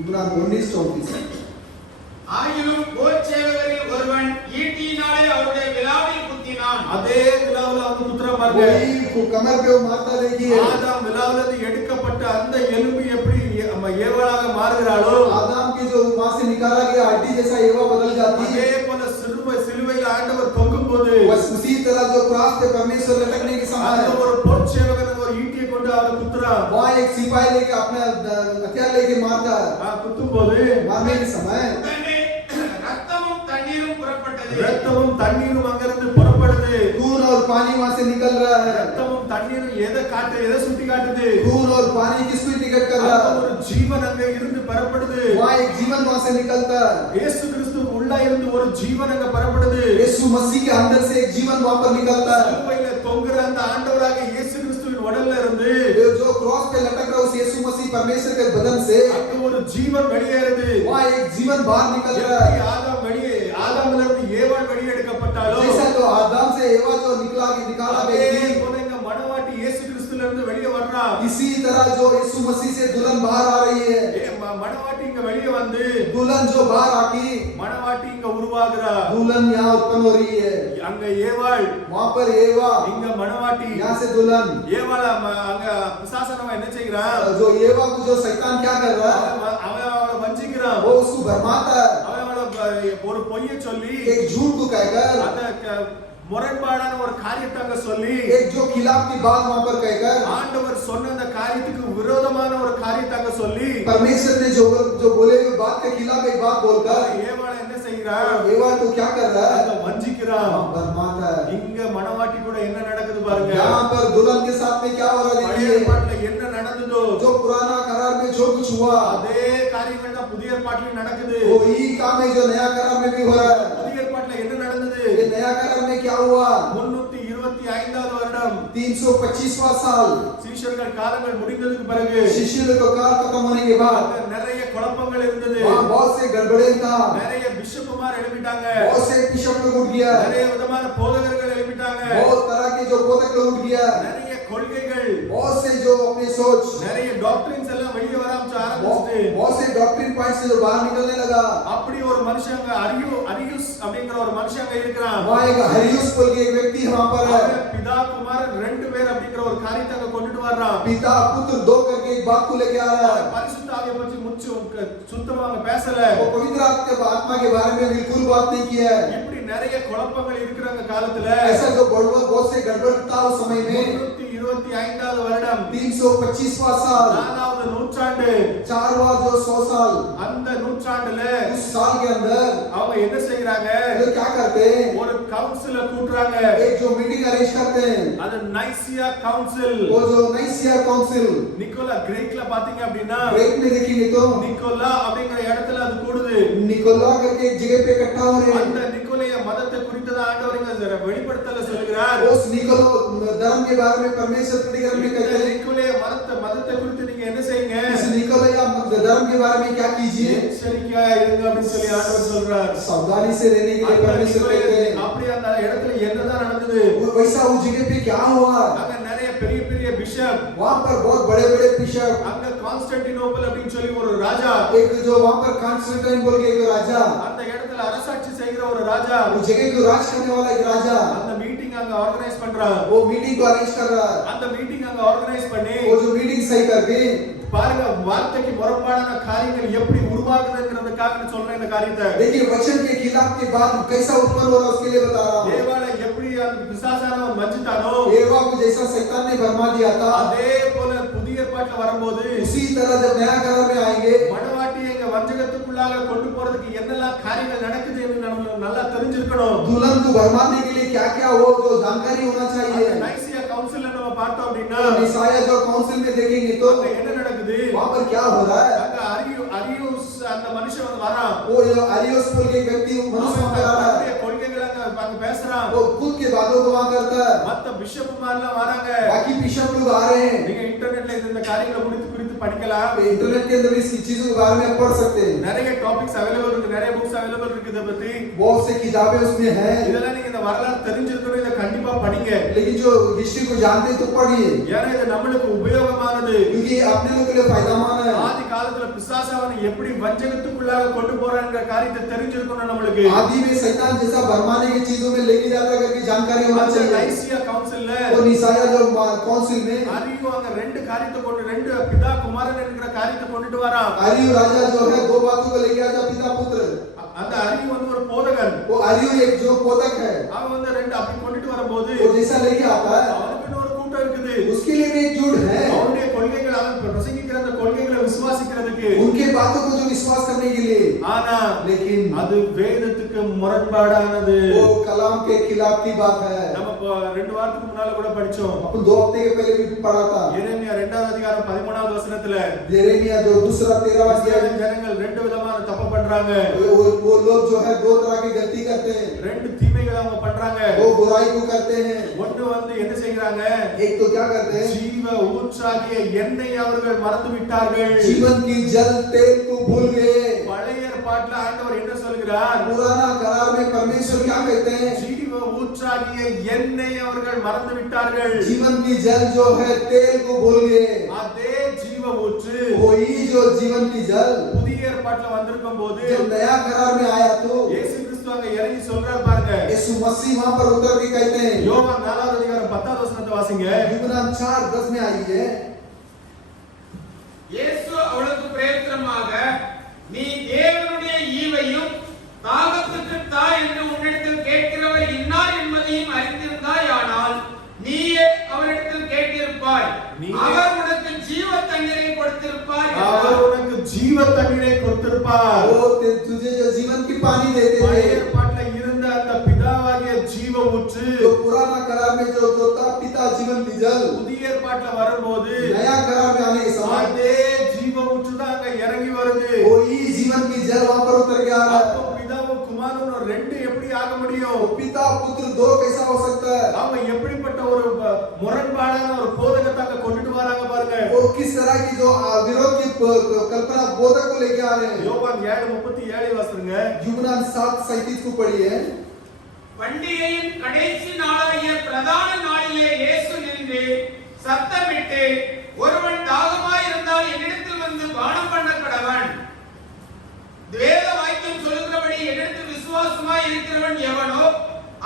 यूनान 19:34 ஆயினும் போர்ச்சேவகரில் ஒருவன் ஈட்டியினாலே அவருடைய விலாவில் குத்தினான். அதே விலாவுல அவன் குத்துறான் பாருங்க. वही को कमर पे वो मारता देखिए ஆதாம் விலாவுல இருந்து எடுக்கப்பட்ட அந்த எலும்பு எப்படி ஏவாளாக மாறுகிறாளோ आदम के जो वहाँ से निकाला गया हड्डी जैसा एवा बदल जाती அதே है போல சிலுவையில ஆண்டவர் தொங்கும்போது बस उसी तरह जो क्रॉस पे परमेश्वर लटकने के அந்த समय ஒரு போர்ச்சேவகன் ஒரு ஈட்டியை கொண்டு அவரை குத்துறான். वहाँ एक सिपाही लेके अपने हथियार लेके मारता है குத்தும்போது मारने के समय உடனே ரத்தமும் தண்ணீரும் புறப்பட்டது. ரத்தமும் தண்ணீரும் அங்கிருந்து புறப்படுது. खून और पानी वहाँ से निकल रहा है ரத்தமும் தண்ணீரும் எதை சுட்டி காட்டுது? खून और पानी किसको इंडिकेट कर रहा அந்த है ஒரு ஜீவன் அங்க இருந்து பெறப்படுது. वहाँ एक जीवन वहाँ से निकलता है இயேசு கிறிஸ்து உள்ள இருந்து ஒரு ஜீவன் அங்க பெறப்படுது. यीशु मसीह के अंदर से एक जीवन वहाँ पर निकलता है சிலுவையில தொங்குற அந்த ஆண்டவராக இயேசு கிறிஸ்துவின் உடல்ல இருந்து जो क्रॉस पे लटक रहा है उस यीशु मसीह परमेश्वर के बदन से அங்க ஒரு ஜீவன் வெளியேறுது. वहाँ एक जीवन बाहर निकल रहा எப்படி है ஆதாம்ல இருந்து ஏவாள் வெளியெடுக்கப்பட்டாலோ जैसा जो आदम से एवा जो निकाला அதே गया போல இங்க மணவாட்டி இயேசு கிறிஸ்துல இருந்து வெளியே வர்றா. इसी तरह जो यीशु मसीह से दुल्हन बाहर आ रही है மணவாட்டி இங்க வெளியே வந்து दुल्हन जो बाहर आकी, மணவாட்டி இங்க உருவாகுறா. दुल्हन यहाँ उत्पन्न हो रही है, அங்க ஏவாள், वहाँ पर एवा, இங்க மணவாட்டி. यहाँ से दुल्हन। ஏவாள அங்க பிசாசனவன் என்ன செய்கிறான்? जो एवा को जो शैतान क्या कर रहा है, அவன் அவளை வஞ்சிக்கிறான். वो उसको भरमाता है, அவன் அவளை ஒரு பொய்யை சொல்லி एक झूठ को कहकर, அந்த முரண்பாடான ஒரு காரியத்தை அங்க சொல்லி एक जो खिलाफ की बात वहाँ पर कहकर, ஆண்டவர் சொன்ன அந்த காரியத்துக்கு விரோதமான ஒரு காரியத்தை அங்க சொல்லி परमेश्वर ने जो बोले हुए बात के खिलाफ एक बात बोलकर, ஏவாள என்ன செய்கிறான்? एवा तो क्या कर रहा है, அதை வஞ்சிக்கிறான். भरमाता है। இங்க மணவாட்டி கூட என்ன நடக்குது பாருங்க. यहाँ पर दुल्हन के साथ में क्या हो रहा है பழைய देखिए, ஏற்பாட்டுல என்ன நடந்ததோ जो पुराना करार में जो कुछ हुआ, அதே காரியங்கள் தான் புதிய ஏற்பாட்டிலும் நடக்குது. वही काम है जो नया करार में भी हो रहा है। புதிய ஏற்பாட்டுல என்ன நடந்தது? ये नया करार में क्या हुआ, 325வது வருடம் 325वां साल, சீஷர்கள் காலங்கள் முடிந்ததுக்கு பிறகு शिष्यों का काल खत्म होने के बाद அங்க நிறைய குழப்பங்கள் இருந்தது. वहाँ बहुत से गड़बड़े था, நிறைய பிஷப்புமார் எழுப்பிட்டாங்க. बहुत से बिशप लोग उठ गया, நிறைய விதமான போதகர்கள் எழுப்பிட்டாங்க. बहुत तरह के जो बोधक लोग उठ गया, நிறைய கொள்கைகள், बहुत से जो अपने सोच, நிறைய டாக்டரின்ஸ் எல்லாம் வெளியே வர ஆரம்பிச்சு. बहुत से डॉक्ट्रिन पॉइंट से जो बाहर निकलने लगा। அப்படி ஒரு மனுஷங்க அரியுஸ் அப்படிங்கிற ஒரு மனுஷங்க இருக்கிறான். वहाँ एक हरियुस बोल के एक व्यक्ति वहाँ पर है, அவன் பிதா குமாரன் ரெண்டு பேர் அப்படிங்கிற ஒரு காரியத்தை அங்க கொண்டுட்டு வர்றான். पिता पुत्र दो करके एक बात को लेके आ रहा है। பரிசுத்த ஆவியை பற்றி சுத்தமா அவங்க பேசல. वो पवित्र आत्मा के बारे में बिल्कुल बात नहीं किया है। இப்படி நிறைய குழப்பங்கள் இருக்கிற அந்த காலத்துல ऐसा जो बहुत से गड़बड़ था उस समय में, 325வது வருடம் 325वां साल, 4வது நூற்றாண்டு, 4वां जो 100 साल, அந்த நூற்றாண்டுல उस साल के अंदर அவங்க என்ன செய்யறாங்க? जो क्या करते हैं, ஒரு கவுன்சில கூட்டுறாங்க. एक जो मीटिंग अरेंज करते हैं, அது நைசியா கவுன்சில். वो जो नाइसिया काउंसिल, நிக்கோலா கிரேக்ல பாத்தீங்க அப்படின்னா ग्रीक में देखेंगे तो நிக்கோலா அப்படிங்கிற இடத்துல அது கூடுது. निकोला करके एक जगह पे इकट्ठा हो रहे அந்த हैं। நிக்கோலைய மதத்தை குறித்ததா ஆண்டவர் இங்க வெளிப்படுத்தல சொல்கிறார். उस निकोलो धर्म के बारे में परमेश्वर प्रतिक्रम में कहते हैं, நிக்கோலைய மதத்தை குறித்து நீங்க என்ன செய்யுங்க? इस निकोलया धर्म के बारे में क्या कीजिए, எச்சரிக்கையா இருங்க அப்படின்னு சொல்லி ஆண்டவர் சொல்றார். सावधानी से रहने के लिए परमेश्वर कहते हैं। அப்படி அந்த இடத்துல என்னதான் நடந்தது? वैसा उस जगह पे क्या हुआ, அங்க நிறைய பெரிய பெரிய பிஷப், वहाँ पर बहुत बड़े बड़े बिशप, அங்க கான்ஸ்டன்டினோபிள் அப்படின்னு சொல்லி ஒரு ராஜா, एक जो वहाँ पर कांस्टेंटाइन बोल के एक राजा, அந்த இடத்துல அரசாட்சி செய்கிற ஒரு ராஜா, उस जगह को राज करने वाला एक राजा, அந்த மீட்டிங் அங்க ஆர்கனைஸ் பண்றான். वो मीटिंग को अरेंज कर रहा है। அந்த மீட்டிங் அங்க ஆர்கனைஸ் பண்ணி वो जो मीटिंग सही करके பாருங்க வார்த்தைக்கு முரண்பாடான காரியங்கள் எப்படி உருவாகுதுங்கிறதுக்காக நான் சொல்றேன் இந்த காரியத்தை. देखिए वचन के खिलाफ के बाद कैसा उत्पन्न हो रहा है उसके लिए बता रहा हूँ। தேவால எப்படி அந்த பிசாசானவன் வஞ்சித்தானோ एवा को जैसा शैतान ने भरमा दिया था, அதே போல புதிய ஏற்பாட்டுல வரும்போது उसी तरह जब नया करार में आएंगे, மணவாட்டியை எங்க வஞ்சகத்துக்குள்ளாக கொண்டு போறதுக்கு என்னெல்லாம் காரியங்கள் நடக்குது என்று நம்ம நல்லா தெரிஞ்சிருக்கணும். दुल्हन को भरमाने के लिए क्या क्या हो जो जानकारी होना அந்த चाहिए। நைசியா கவுன்சில்ல நம்ம பார்த்தோம் அப்படின்னா निसाया जो काउंसिल में देखेंगे तो அங்க என்ன நடக்குது? वहाँ पर क्या हो रहा है, அங்க அரியூஸ் அந்த மனுஷன் வந்து வரான். वो जो अरियोस बोल के एक व्यक्ति मनुष्य वहाँ पर आ रहा है, அவனுடைய கொள்கைகளை அங்க பேசுறான். वो खुद के बातों को वहाँ करता है, மத்த பிஷப்புமார்லாம் வராங்க. बाकी बिशप लोग आ रहे हैं। நீங்க இன்டர்நெட்ல இந்த காரியங்களை குறித்து படிக்கலாம். इंटरनेट के अंदर भी इस चीजों के बारे में आप पढ़ सकते हैं, நிறைய டாபிக்ஸ் அவைலபிள் இருக்கு, நிறைய புக்ஸ் அவைலபிள் இருக்கு இத பத்தி. बहुत से किताबें उसमें हैं, இதெல்லாம் நீங்க இந்த வரலாறு தெரிஞ்சிருக்கணும். இத கண்டிப்பா படிங்க. लेकिन जो हिस्ट्री को जानते हैं तो पढ़िए, ஏன்னா இது நம்மளுக்கு உபயோகமானது. क्योंकि अपने लोग के लिए फायदेमंद है। ஆதி காலத்துல பிசாசாவனை எப்படி வஞ்சகத்துக்குள்ளாக கொண்டு போறாங்கிற காரியத்தை தெரிஞ்சிருக்கணும் நம்மளுக்கு. आदि में शैतान जैसा भरमाने की चीजों में लेके जाता करके जानकारी होना அந்த चाहिए। நைசியா கவுன்சில்ல वो निसाया जो काउंसिल में அரியூ அங்க ரெண்டு காரியத்தை கொண்டு ரெண்டு பிதா குமாரன் என்கிற காரியத்தை கொண்டுட்டு வரான். अरियु राजा जो है दो बातों को लेके आता, पिता पुत्र। அந்த அரியூ வந்து ஒரு போதகன். वो अरियु एक जो पोतक है, அவன் வந்து ரெண்டு அப்படி கொண்டுட்டு வரும்போது वो जैसा लेके आता है, அவனுக்கு ஒரு கூட்டம் இருக்குது. उसके लिए भी एक जुड़ है, அவனுடைய கொள்கைகள் அவன் பிரசங்கிக்கிற அந்த கொள்கைகளை விசுவாசிக்கிறதுக்கு. उनके बातों को जो विश्वास करने के लिए, ஆனா लेकिन அது வேதத்துக்கு முரண்பாடானது. वो कलाम के खिलाफ की बात है। நம்ம 2 வாரத்துக்கு முன்னால கூட படிச்சோம். अपन 2 हफ्ते के पहले भी पढ़ा था, எரேமியா 2வது அதிகாரம் 13வது வசனத்துல यिर्मयाह जो दूसरा 13वां अध्याय, இஸ்ரவேல் ஜனங்கள் ரெண்டு விதமான தப்பு பண்றாங்க. वो लोग जो है दो तरह की गलती करते हैं, ரெண்டு தீமைகளை அவங்க பண்றாங்க. वो बुराई को करते हैं। ஒன்று வந்து என்ன செய்யறாங்க? एक तो क्या करते हैं, ஜீவ ஊற்றாகிய எண்ணெய் அவர்கள் மறந்து விட்டார்கள். जीवन की जल तेल को भूल गए। பழைய ஏற்பாட்டுல ஆண்டவர் என்ன சொல்கிறார்? पुराना करार में परमेश्वर क्या कहते हैं, ஜீவ ஊற்றாகிய எண்ணெய் அவர்கள் மறந்து விட்டார்கள். जीवन की जल जो है तेल को भूल गए। அதே ஜீவ ஜீவ ஊற்று वही जो जीवन की जल புதிய ஏற்பாட்டுல வந்திருக்கும் போது जब नया करार में आया तो இயேசு கிறிஸ்து அங்க இறங்கி சொல்றார் பாருங்க. यीशु मसीह वहां पर उतर के कहते हैं, யோவான் 4வது அதிகாரம் 10வது வசனத்தை வாசிங்க. यूहन्ना 4:10 में आई है, இயேசு அவளுக்கு பிரேத்திரமாக, நீ தேவனுடைய ஈவையும் தாகத்துக்கு தா என்று உன்னிடத்தில் கேட்கிறவர் இன்னார் என்பதையும் அறிந்திருந்தாயானால் நீயே அவரிடத்தில் கேட்டிருப்பாய், அவர் உனக்கு ஜீவ தண்ணீரை கொடுத்திருப்பார். அவர் உனக்கு ஜீவ தண்ணீரை கொடுத்திருப்பார். वो तुझे जो जीवन की पानी देते பழைய हैं, ஏற்பாட்டுல இருந்த அந்த பிதாவாகிய ஜீவ ஊற்று जो पुराना करार में जो था पिता जीवन की जल, புதிய ஏற்பாட்டுல வரும்போது नया करार में आने के समय அதே ஜீவ ஊற்று தான் அங்க இறங்கி வருது. वही जीवन की जल वहां पर उतर के आ रहा அப்போ है। பிதாவும் குமாரனும் ரெண்டு எப்படி ஆக முடியும்? पिता पुत्र दो कैसा हो सकता है? அவங்க எப்படிப்பட்ட ஒரு முரண்பாடான ஒரு போதகத்தை அங்க கொண்டுட்டு வராங்க பாருங்க. वो किस तरह की जो विरोध की कल्पना बोधक को लेके आ रहे हैं। யோவான் 7:37 வாசிங்க. यूहन्ना 7:37 को पढ़िए। பண்டிகையின் கடைசி நாளாகிய பிரதான நாளிலே இயேசு நின்று சத்தமிட்டு, ஒருவன் தாகமாய் இருந்தால் என்னிடத்தில் வந்து பானம் பண்ண கடவன். வேத வாக்கியம் சொல்கிறபடி என்னிடத்தில் விசுவாசமாய் இருக்கிறவன் எவனோ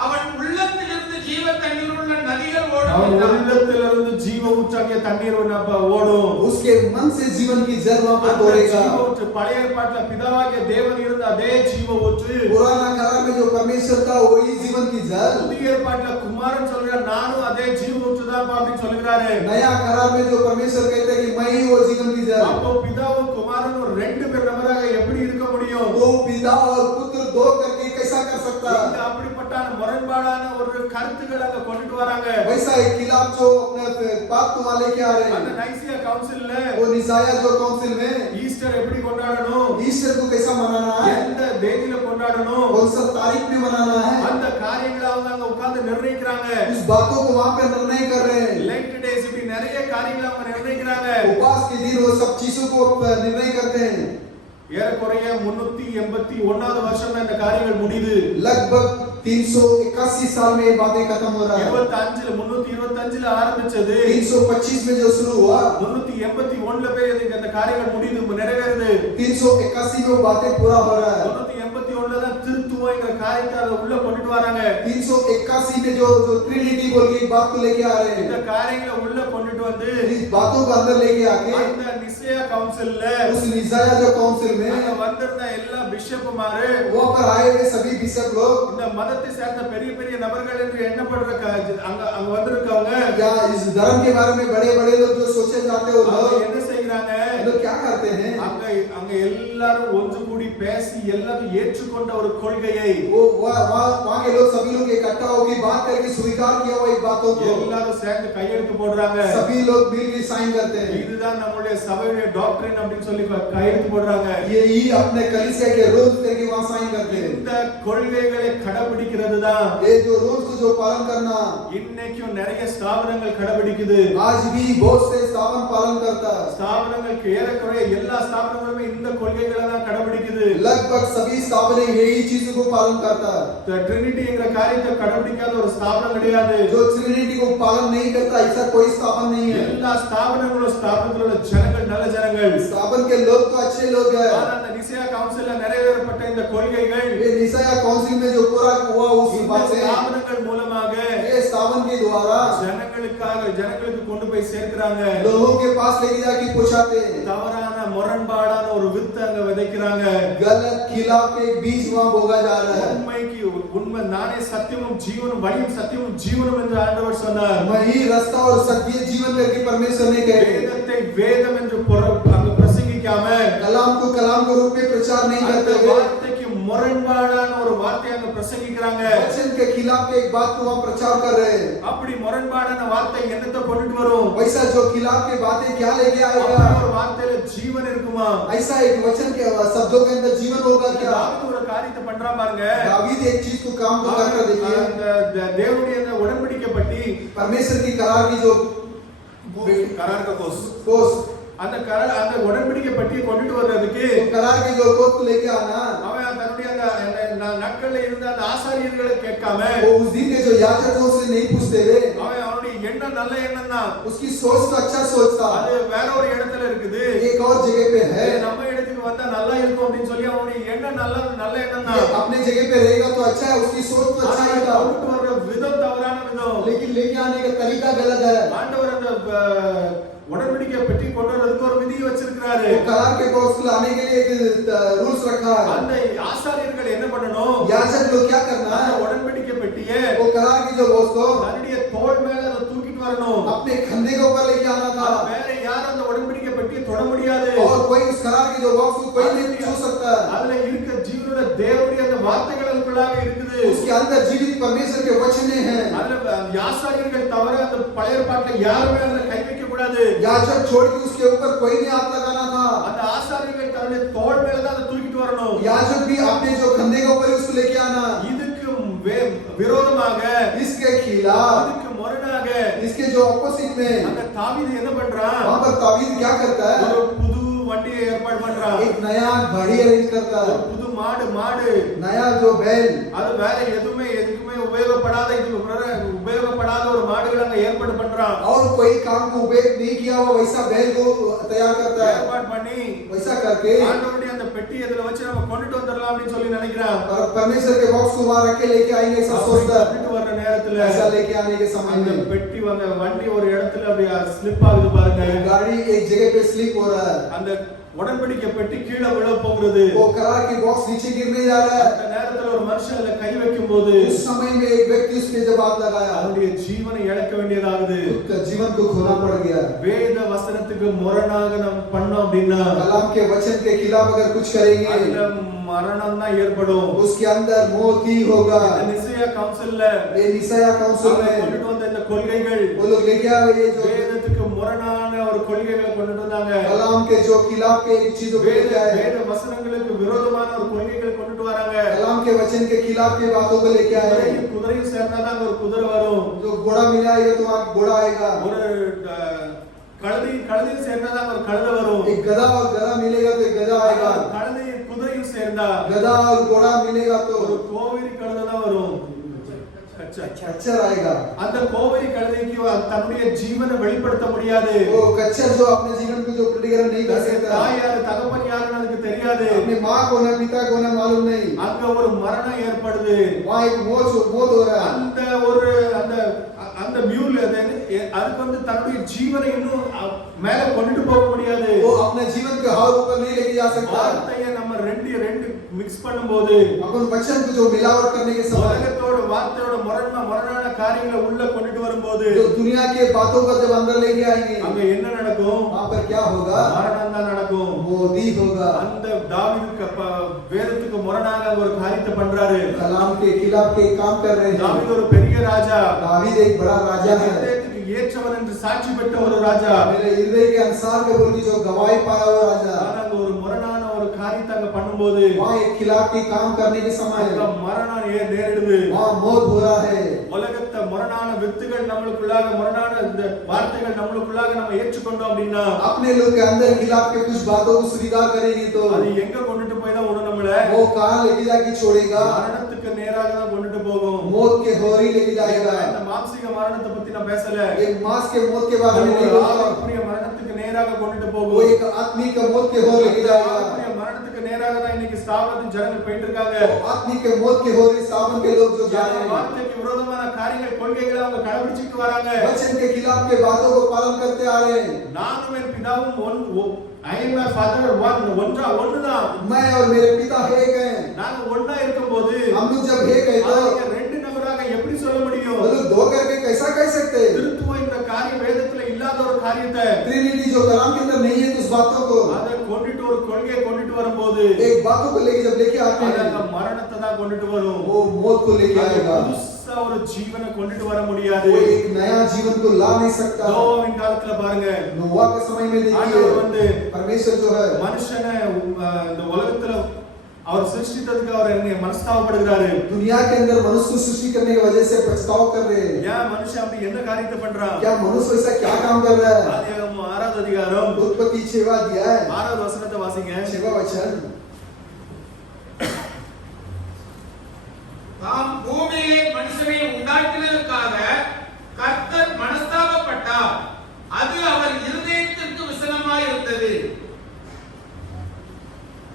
அவன் உள்ளத்திலிருந்து ஜீவ தண்ணீர் உள்ள நதிகள் ஓடும். அவன் உள்ளத்திலிருந்து ஜீவ ஊற்றாகிய தண்ணீர் ஓடும். उसके मन से जीवन की जल वहां पर दौड़ेगा। ஜீவ ஊற்று பழைய ஏற்பாட்டுல பிதாவாகிய தேவன் இருந்த அதே ஜீவ ஊற்று, पुराना करार में जो परमेश्वर था वही जीवन की जल, புதிய ஏற்பாட்டுல குமாரன் சொல்றார் நானும் அதே ஜீவ ஊற்று தான் அப்படின்னு சொல்றாரு. नया करार में जो परमेश्वर कहते हैं कि मैं ही वो जीवन की जल। அப்போ பிதாவும் குமாரனும் ரெண்டு பேர் நபராக எப்படி இருக்க முடியும்? वो पिता और पुत्र दो करके कैसा कर सकता है? இந்த அப்படிப்பட்ட முரண்பாடான ஒரு கருத்துக்களை அங்க கொண்டுட்டு வராங்க. वैसा एक खिलाफ जो अपने बात को लेके आ रहे அந்த हैं। நைசியா கவுன்சில்ல वो निसाया जो काउंसिल में ஈஸ்டர் எப்படி கொண்டாடணும், ईस्टर को कैसा मनाना है, எந்த தேதியில கொண்டாடணும், कौन सा तारीख में मनाना है, அந்த காரியங்களை அவங்க அங்க உட்கார்ந்து நிர்ணயிக்கிறாங்க. उस बातों को वहां पे निर्णय कर रहे हैं। லென்ட் டேஸ் இப்படி நிறைய காரியங்களை அவங்க நிர்ணயிக்கிறாங்க. उपवास के दिन वो सब चीजों को निर्णय करते हैं। ஏறக்குறைய 381வது வருஷம் இந்த காரியங்கள் முடியுது. लगभग 381 साल में ये बातें खत्म हो रहा है। 325ல ஆரம்பிச்சது 325 में जो शुरू हुआ 381ல போய் இந்த காரியங்கள் முடியுது, நிறைவேறுது. 381 में वो बातें पूरा हो रहा है। 381ல தான் திருத்துவங்கிற காரியத்தை அதை உள்ள கொண்டுட்டு வராங்க. 381 में जो ट्रिनिटी बोल के एक बात को लेके आ रहे இந்த हैं। காரியங்களை உள்ள கொண்டுட்டு வந்து इस बातों को अंदर लेके आके அந்த நிசையா கவுன்சில்ல उस निसाया जो काउंसिल में அங்க வந்திருந்த எல்லா பிஷப்புமாரு, वहां पर आए हुए सभी बिशप लोग இந்த மதத்தை சேர்ந்த பெரிய பெரிய நபர்கள் என்று எண்ணப்படுற அங்க அங்க வந்திருக்கவங்க या इस धर्म के बारे में बड़े बड़े लोग जो सोचे जाते हो அவங்க लोग என்ன செய்யறாங்க? लोग क्या करते हैं? அங்க அங்க எல்லாரும் ஒன்று கூடி பேசி எல்லாரும் ஏற்றுக்கொண்ட ஒரு கொள்கையை वो वहां के लोग सभी लोग इकट्ठा होकर बात करके स्वीकार किया हुआ एक बातों को எல்லாரும் சேர்ந்து கையெழுத்து போடுறாங்க. सभी लोग मिलकर साइन करते हैं। இதுதான் நம்மளுடைய சபையுடைய டாக்டரின் அப்படின்னு சொல்லி கையெழுத்து போடுறாங்க. यही अपने कलीसिया के रूल्स करके वहां साइन करते हैं। இந்த கொள்கைகளை கடைபிடிக்கிறது தான் ये जो रूल्स को जो पालन करना இன்னைக்கும் நிறைய ஸ்தாபனங்கள் கடைபிடிக்குது. आज भी बहुत से स्थापन पालन करता है। ஸ்தாபனங்களுக்கு ஏறக்குறைய எல்லா ஸ்தாபனங்களுமே இந்த கொள்கைகளை தான் கடைபிடிக்குது. लगभग सभी स्थापन यही चीजों को पालन करता है। ட்ரினிட்டிங்கிற காரியத்தை கடைபிடிக்காத ஒரு ஸ்தாபனம் கிடையாது. जो ट्रिनिटी को पालन नहीं करता ऐसा कोई स्थापन नहीं है। எல்லா ஸ்தாபனங்களும் ஸ்தாபனங்களோட ஜனங்கள் நல்ல ஜனங்கள். स्थापन के लोग तो अच्छे लोग हैं। ஆனா அந்த நிசையா கவுன்சில்ல நிறைவேறப்பட்ட இந்த கொள்கைகள் ये निसाया काउंसिल में जो पूरा हुआ उस இந்த बात से ஸ்தாபனங்கள் மூலமாக ये स्थापन के द्वारा ஜனங்களுக்கு கொண்டு போய் சேர்க்கிறாங்க. लोगों के पास लेके जाके पहुंचाते हैं। தவறான முரண்பாடான ஒரு வித்து அங்க விதைக்கிறாங்க. गलत खिलाफ के बीज वहां बोगा जा रहा है। உண்மை நானே சத்தியமும் ஜீவனும் வழியும் சத்தியமும் ஜீவனும் என்று ஆண்டவர் சொன்னார். मैं ही रास्ता और सत्य जीवन करके परमेश्वर ने कहे। வேதத்தை வேதம் என்று அங்க பிரசங்கிக்காம कलाम को कलाम के रूप में प्रचार नहीं அந்த करते। வார்த்தைக்கு முரண்பாடான ஒரு வார்த்தையை அங்க பிரசங்கிக்கிறாங்க. वचन के खिलाफ के एक बात को वहां प्रचार कर रहे हैं। அப்படி முரண்பாடான வார்த்தை என்னத்தை கொண்டுட்டு வரும்? वैसा जो खिलाफ के बातें क्या लेके आएगा? அப்படி ஒரு வார்த்தையில ஜீவன் இருக்குமா? ऐसा एक वचन के शब्दों के अंदर जीवन होगा क्या? தாவீது ஒரு காரியத்தை பண்றான் பாருங்க. दावीद एक चीज को काम को करके देखिए। அந்த தேவனுடைய அந்த உடன்படிக்கை பற்றி परमेश्वर की करार की जो करार का कोस அந்த உடன்படிக்கை பற்றி கொண்டுட்டு வர்றதுக்கு करार की जो कोस को लेके आना அவன் தன்னுடைய அந்த நாட்கள்ல இருந்த அந்த ஆசாரியர்களை கேட்காம वो उस दिन के जो याजक थे उससे नहीं पूछते हुए அவனுடைய எண்ண எண்ணம் நல்ல எண்ணம் தான். उसकी सोच तो अच्छा सोच था, அது வேற ஒரு இடத்துல இருக்குது. एक और जगह पे है, நம்ம இடத்துக்கு வந்தா நல்லா இருக்கும் அப்படின்னு சொல்லி அவனுடைய எண்ணம் நல்ல எண்ணம் ये தான். अपने जगह पे रहेगा तो अच्छा है, उसकी सोच तो अच्छा ही था, கொண்டு வர்ற விதம் தவறான விதம். लेकिन लेके आने का तरीका गलत है। ஆண்டவர் அந்த உடன்படிக்கை பெட்டி கொண்டு வரதுக்கு ஒரு விதி வச்சிருக்காரு. वो करार के बॉक्स को लाने के लिए एक रूल्स रखा है। அந்த ஆசாரியர்கள் என்ன பண்ணணும்? याजक लोग क्या करना அந்த है, உடன்படிக்கை பெட்டியை वो करार की जो बॉक्स को தன்னுடைய தோள் மேல அதை தூக்கிட்டு வரணும். अपने कंधे के ऊपर लेके आना था, வேற யாரும் அந்த உடன்படிக்கை பெட்டியை தொட முடியாது. और कोई उस करार की जो बॉक्स को कोई नहीं छू सकता है। அதுல இருக்க ஜீவனுள்ள தேவனுடைய அந்த வார்த்தைகள் அதுக்குள்ளாக இருக்குது. उसके अंदर जीवित परमेश्वर के वचन हैं। அதுல ஆசாரியர்கள் தவிர அந்த பழைய ஏற்பாட்டுல யாருமே அதுல கை வைக்க கூடாது. याजक छोड़ के उसके ऊपर कोई नहीं हाथ लगाना था। அந்த ஆசாரியர்கள் தன்னுடைய தோள் மேல தான் அதை தூக்கிட்டு வரணும். याजक भी अपने जो कंधे के ऊपर उसको लेके आना। இதுக்கு விரோதமாக, इसके खिलाफ, இதுக்கு முரணாக इसके जो ऑपोजिट में அந்த தாவீது என்ன பண்றான்? वहां पर तावीद क्या करता है, ஒரு புது வண்டியை ஏற்பாடு பண்றான். एक नया गाड़ी अरेंज करता ஒரு है, புது மாடு नया जो बैल, அது வேற எதுக்குமே உபயோகப்படாத உபயோகப்படாத ஒரு மாடுகள் அங்க ஏற்பாடு பண்றான். और कोई काम को उपयोग नहीं किया हुआ वैसा बैल को तैयार करता है। ஏற்பாடு பண்ணி वैसा करके ஆண்டவருடைய அந்த பெட்டி இதுல வச்சு நம்ம கொண்டுட்டு வந்துடலாம் அப்படின்னு சொல்லி நினைக்கிறான். परमेश्वर के बॉक्स को वहां रख के लेके आएंगे ऐसा सोचता है। கொண்டுட்டு வர்ற நேரத்துல ऐसा लेके आने के समय அந்த में பெட்டி வந்த வண்டி ஒரு இடத்துல அப்படியே ஸ்லிப் ஆகுது பாருங்க. गाड़ी एक जगह पे स्लिप हो रहा है, அந்த உடன்படிக்கை பெட்டி கீழே விழ போகுது. वो करार की बॉक्स नीचे गिरने जा रहा है। அந்த நேரத்துல ஒரு மனுஷன் அதுல கை வைக்கும் போது उस समय में एक व्यक्ति उसके जब हाथ लगाया, அவனுடைய ஜீவனை இழக்க வேண்டியதாகுது. उसका जीवन को खोना पड़ गया। வேத வசனத்துக்கு முரணாக நம்ம பண்ணோம் அப்படின்னா कलाम के वचन के खिलाफ अगर कुछ करेंगे அதுல மரணம் தான் ஏற்படும். उसके अंदर मौत ही होगा। இந்த நிசையா கவுன்சில்ல ये निसाया काउंसिल में கொண்டுட்டு வந்த இந்த கொள்கைகள் वो लोग लेके आए ये जो வேதத்துக்கு முரணான ஒரு கொள்கைகளை கொண்டுட்டு வந்தாங்க. कलाम के जो खिलाफ के एक चीजों को लेके आए, வேத வசனங்களுக்கு விரோதமான ஒரு கொள்கைகளை கொண்டுட்டு வராங்க. कलाम के वचन के खिलाफ की बातों को लेके आए। குதிரையும் சேர்ந்தாதான் ஒரு குதிரை வரும். जो घोड़ा मिलाएगा तो वहाँ घोड़ा आएगा, ஒரு கழுதையும் சேர்ந்தாதான் ஒரு கழுதை வரும். एक गधा और गधा मिलेगा तो एक गधा आएगा, கழுதையும் குதிரையும் சேர்ந்தா गधा और घोड़ा मिलेगा तो ஒரு கோவேரி கழுதை தான் வரும். खच्चर आएगा। அந்த கோவேரி கழுதைக்கு தன்னுடைய ஜீவனை வெளிப்படுத்த முடியாது. वो खच्चर जो अपने जीवन को जो प्रतिकरण नहीं कर सकता, தாய் யாரு தகப்பன் யாருன்னு அதுக்கு தெரியாது. अपनी माँ को ना पिता को ना मालूम नहीं, அங்க ஒரு மரணம் ஏற்படுது. वहाँ एक मौत हो रहा है। அந்த ஒரு அந்த மியூல் அதுக்கு வந்து தன்னுடைய ஜீவனை இன்னும் மேல கொண்டுட்டு போக முடியாது. वो अपने जीवन के हार ऊपर नहीं लेके जा सकता। வார்த்தையை நம்ம ரெண்டு மிக்ஸ் பண்ணும்போது अपन वचन को जो मिलावट करने के समय, உலகத்தோட வார்த்தையோட முரணான காரியங்களை உள்ள கொண்டுட்டு வரும்போது जो दुनिया के बातों को जब अंदर लेके आएंगे, அங்க என்ன நடக்கும்? वहाँ पर क्या होगा, மரணம் தான் நடக்கும். मौत ही होगा। அந்த தாவீதுக்கு வேதத்துக்கு முரணாக ஒரு காரியத்தை பண்றாரு. कलाम के खिलाफ के काम कर रहे हैं। தாவீது ஒரு பெரிய ராஜா, दावीद एक बड़ा राजा है, இதயத்துக்கு ஏற்றவன் என்று சாட்சி பெற்ற ஒரு ராஜா. मेरे हृदय के अनुसार के बोल की जो गवाही पाया हुआ राजा, ஆனா அங்க ஒரு முரணான ஒரு காரியத்தை அங்க பண்ணும்போது वहाँ एक खिलाफ के काम करने के समय அங்க மரணம் நேரிடுது. वहाँ मौत हो रहा है। உலகத்தை முரணான வித்துகள் நம்மளுக்குள்ளாக, முரணான இந்த வார்த்தைகள் நம்மளுக்குள்ளாக நம்ம ஏற்றுக்கொண்டோம் அப்படின்னா अपने लोग के अंदर खिलाफ के कुछ बातों को स्वीकार करेंगे तो அது எங்க கொண்டுட்டு போய் தான் விடும் நம்மள? वो कहाँ लेके जाके छोड़ेगा, மரணத்துக்கு நேராக தான் கொண்டுட்டு போகும். मौत के होरी लेके जाएगा। இந்த மாம்சீக மரணத்தை பத்தி நான் பேசல. एक मांस के मौत के बारे में नहीं बोल रहा, ஆவிக்குரிய மரணத்துக்கு நேராக கொண்டுட்டு वो போகும். एक आत्मिक मौत के होर लेके जाएगा। ஆவிக்குரிய மரணத்துக்கு நேராக தான் இன்னைக்கு ஸ்தாபனத்தின் ஜனங்கள் போயிட்டு இருக்காங்க. आत्मिक के मौत के होर स्थापन के लोग जो जा रहे हैं, வார்த்தைக்கு விரோதமான காரியங்கள், கொள்கைகளை அவங்க கடைபிடிச்சிட்டு வராங்க. वचन के खिलाफ के बातों को पालन करते आ रहे हैं। நானும் என் பிதாவும் I am my father ஒன்றுதான். मैं और मेरे पिता एक हैं। நாங்க ஒண்ணா இருக்கும்போது हम लोग जब एक हैं तो அவங்க ரெண்டு நபராக எப்படி சொல்ல முடியும்? वो लोग दो करके कैसा कह सकते हैं? திருத்துவ இந்த காரியம் வேதத்துல இல்லாத ஒரு காரியத்தை ट्रिनिटी जो कलाम के अंदर नहीं है तो उस बातों को, அதை கொண்டுட்டு ஒரு கொள்கையை கொண்டுட்டு வரும்போது एक बातों को लेके जब लेके आते அது हैं, அந்த மரணத்தை தான் கொண்டுட்டு வரும். वो मौत को लेके आएगा। புதுசா ஒரு ஜீவனை கொண்டுட்டு வர முடியாது. वो एक नया जीवन को ला नहीं सकता। நோவாவின் காலத்துல பாருங்க, नोवा के समय में ஆண்டவர் வந்து देखिए, परमेश्वर जो है மனுஷனை இந்த உலகத்துல அவர் சிருஷ்டித்ததுக்கு அவர் என்ன மனஸ்தாபப்படுகிறாரு. दुनिया के अंदर मनुष्य को सृष्टि करने की वजह से पछतावा कर रहे हैं। ஏன் மனுஷன் அப்படி என்ன காரியத்தை பண்றான்? क्या मनुष्य ऐसा क्या काम कर रहा है? ஆதியாகமம் 6வது அதிகாரம் उत्पत्ति 6वां अध्याय 6வது வசனத்தை வாசிங்க. 6वां वचन, தாம் பூமியிலே மனுஷனை உண்டாக்கினதற்காக கர்த்தர் மனஸ்தாபப்பட்டார்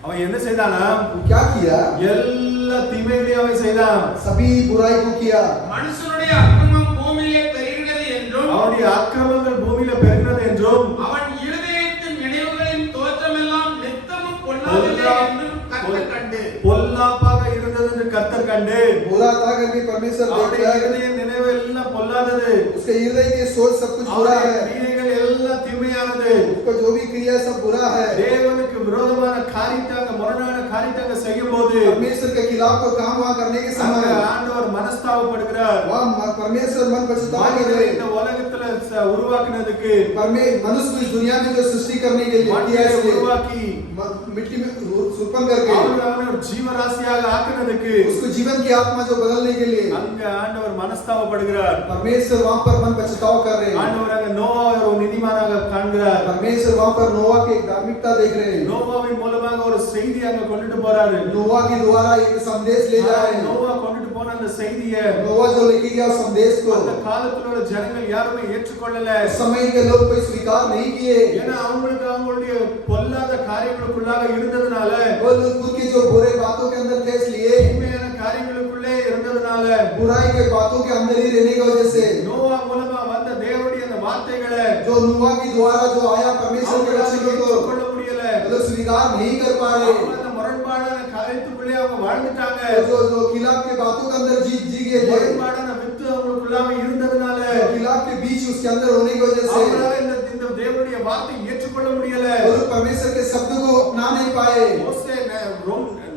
அவன் என்ன செய்தானா? वो क्या किया? எல்லா தீமைகளையும் அவன் செய்தான். सभी बुराई को किया. மனுஷனுடைய அக்கிரமம் பூமியிலே பெருகினது என்றும் அவனுடைய அக்கிரமங்கள் பூமியில பெருகினது என்றும் அவன் இருதயத்தின் நினைவுகளின் தோற்றமெல்லாம் நித்தமும் பொல்லாதது என்றும் கர்த்தர் கண்டு பொல்லாப்பாக இருந்தது என்று கர்த்தர் கண்டு बुरा था करके परमेश्वर அவனுடைய देखता है. இருதய நினைவு எல்லாம் பொல்லாதது. उसके हृदय की सोच सब कुछ बुरा அவனுடைய है. கிரியைகள் எல்லாம் தீமையானது. उसको जो भी क्रिया सब बुरा है. தேவனுக்கு விரோதமான காரியத்தை முரணான காரியத்தை செய்யும்போது परमेश्वर के खिलाफ को काम वहाँ करने के அங்க समय ஆண்டவர் மனஸ்தாபப்படுகிறார். वहाँ परमेश्वर मन पछतावा कर மனிதனை रहे. இந்த உலகத்துல உருவாக்குனதுக்கு मनुष्य को इस दुनिया में जो सृष्टि करने के लिए किया மனிதனை इसलिए உருவாக்கி मिट्टी में सुरपन करके அவனை ஒரு ஜீவராசியாக ஆக்குனதுக்கு उसको जीवन की आत्मा जो बदलने के लिए அங்க ஆண்டவர் மனஸ்தாபப்படுகிறார். परमेश्वर वहाँ पर मन पछतावा कर रहे हैं. ஆண்டவர் அங்க நோவாவை ஒரு நீதிமானாக காண்கிறார். परमेश्वर वहाँ पर नोवा की धार्मिकता देख रहे हैं. நோவாவின் மூலமாக ஒரு செய்தி அங்க கொண்டுட்டு போறாரு. नोवा के द्वारा एक संदेश ले जा रहे हैं. நோவா கொண்டுட்டு போன அந்த செய்தியை नोवा जो लेके गया संदेश को அந்த காலத்துல உள்ள ஜனங்கள் யாருமே ஏற்றுக்கொள்ளல. उस समय के लोग कोई स्वीकार नहीं किए. ஏன்னா அவங்களுக்கு அவங்களுடைய பொல்லாத காரியங்களுக்குள்ளாக இருந்ததுனால वो लोग खुद की जो बुरे बातों के अंदर थे इसलिए தீமையான காரியங்களுக்குள்ளே இருந்ததுனால बुराई के बातों के अंदर ही रहने की वजह से நோவா மூலமா வந்த தேவனுடைய அந்த வார்த்தைகளை जो नोवा के द्वारा जो आया परमेश्वर के அவங்களால वचनों को ஏற்றுக்கொள்ள முடியல. वो लोग स्वीकार नहीं कर पा रहे. அவங்க அந்த முரண்பாடான காரியத்துக்குள்ளே அவங்க வாழ்ந்துட்டாங்க. जो खिलाफ के बातों के अंदर जी गए थे. முரண்பாடான வித்து அவங்களுக்குள்ளாக இருந்ததுனால खिलाफ के बीच उसके अंदर होने की वजह से அவங்களால இந்த தேவனுடைய வார்த்தையை ஏற்றுக்கொள்ள முடியல. वो लोग परमेश्वर के शब्द को अपना नहीं पाए. மோசே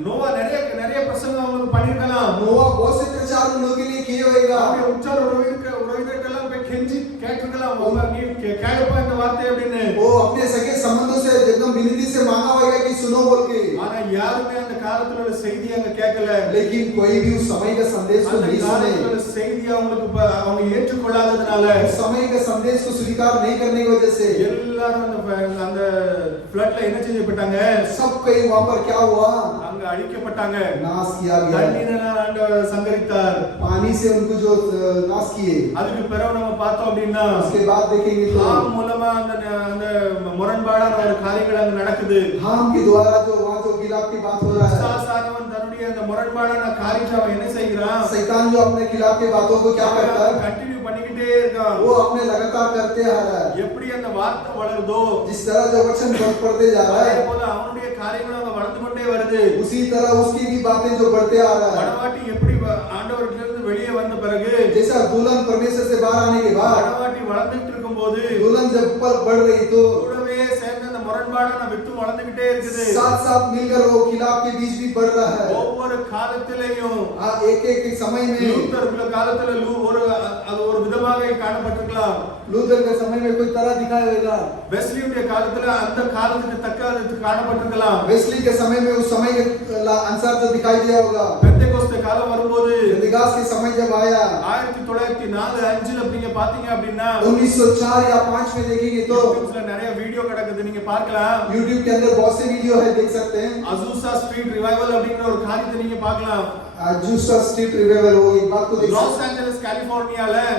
நோவா நிறைய பிரசங்கம் அவங்களுக்கு பண்ணிருக்கலாம். नोवा बहुत से प्रचार उन लोगों के लिए किए होगा. அவருடைய உற்றார் உறவினர்களெல்லாம் போய் கெஞ்சி கேட்டிருக்கலாம். அவங்க நீ கேளுப்பா இந்த வார்த்தை அப்படின்னு. वो अपने सगे संबंधों से एकदम विनती से मांगा होगा कि सुनो बोल के. ஆனா யாருமே அந்த காலத்துல உள்ள செய்தி அங்க கேட்கல. लेकिन कोई भी उस समय का संदेश को அந்த नहीं सुने. காலத்துல உள்ள செய்தி அவங்களுக்கு அவங்க ஏற்றுக்கொள்ளாததுனால उस समय का संदेश को स्वीकार नहीं करने की वजह से எல்லாரும் அந்த ஃப்ளட்ல என்ன செய்யப்பட்டாங்க? सब कई वहां पर क्या हुआ? அங்க அழிக்கப்பட்டாங்க. नाश किया गया. தண்ணீரால் ஆண்டவர் சங்கரித்தார். पानी से उनको जो नाश किए. அதுக்கு பிறகு நம்ம பார்த்தோம் அப்படின்னா उसके बाद देखेंगे तो ஆம் மூலமா அந்த முரண்பாடான ஒரு காரியங்கள் அங்க நடக்குது. हाम के द्वारा जो वहां जो खिलाफ की बात हो रहा है. பிசாசானவன் தன்னுடைய அந்த முரண்பாடான காரியத்தை அவன் என்ன செய்கிறான்? शैतान जो अपने खिलाफ की बातों को क्या करता है? கண்டினியூ பண்ணிக்கிட்டே இருக்கான். वो अपने लगातार करते आ रहा है. எப்படி அந்த வார்த்தை வளருதோ जिस तरह जो वचन बढ़ते जा रहा அதே है போல அவனுடைய காரியங்களும் அங்க வளர்ந்து கொண்டே வருது. उसी तरह उसकी भी बातें जो बढ़ते आ रहा है. மணவாட்டி எப்படி ஆண்டவரிலிருந்து வெளியே வந்த பிறகு जैसा दुल्हन परमेश्वर से बाहर आने के बाद மணவாட்டி வளர்ந்துட்டு இருக்கும்போது दुल्हन जब ऊपर बढ़ रही तो கூடவே சேர்ந்து அந்த முரண்பாடான வித்து வளர்ந்துகிட்டே இருக்குது. साथ साथ मिलकर वो खिलाफ के बीच भी बढ़ रहा है. ஒவ்வொரு காலத்திலேயும் एक एक समय में லூத்தர் காலத்துல அது ஒரு விதமாக காணப்பட்டிருக்கலாம். लूथर के समय में कोई तरह दिखाया होगा. வெஸ்லியுடைய காலத்துல அந்த காலத்துக்கு தக்க அது காணப்பட்டிருக்கலாம். वेस्ली के समय में उस समय के अनुसार तो दिखाई दिया होगा. பெந்தெகோஸ்தே காலம் வரும்போது पेंतिकॉस्त के समय जब आया 1904-5 அப்படிங்க பாத்தீங்க அப்படின்னா 1904 या 5 में देखेंगे तो YouTubeல நிறைய வீடியோ கிடக்குது, நீங்க பார்க்கலாம். YouTube के अंदर बहुत से वीडियो है, देख सकते हैं. அசூசா ஸ்ட்ரீட் ரிவைவல் அப்படிங்கிற ஒரு காரியத்தை நீங்க பார்க்கலாம். अजूसा स्ट्रीट रिवाइवल वो एक बात को देख லாஸ் सकते ஏஞ்சலஸ் கலிபோர்னியால हैं.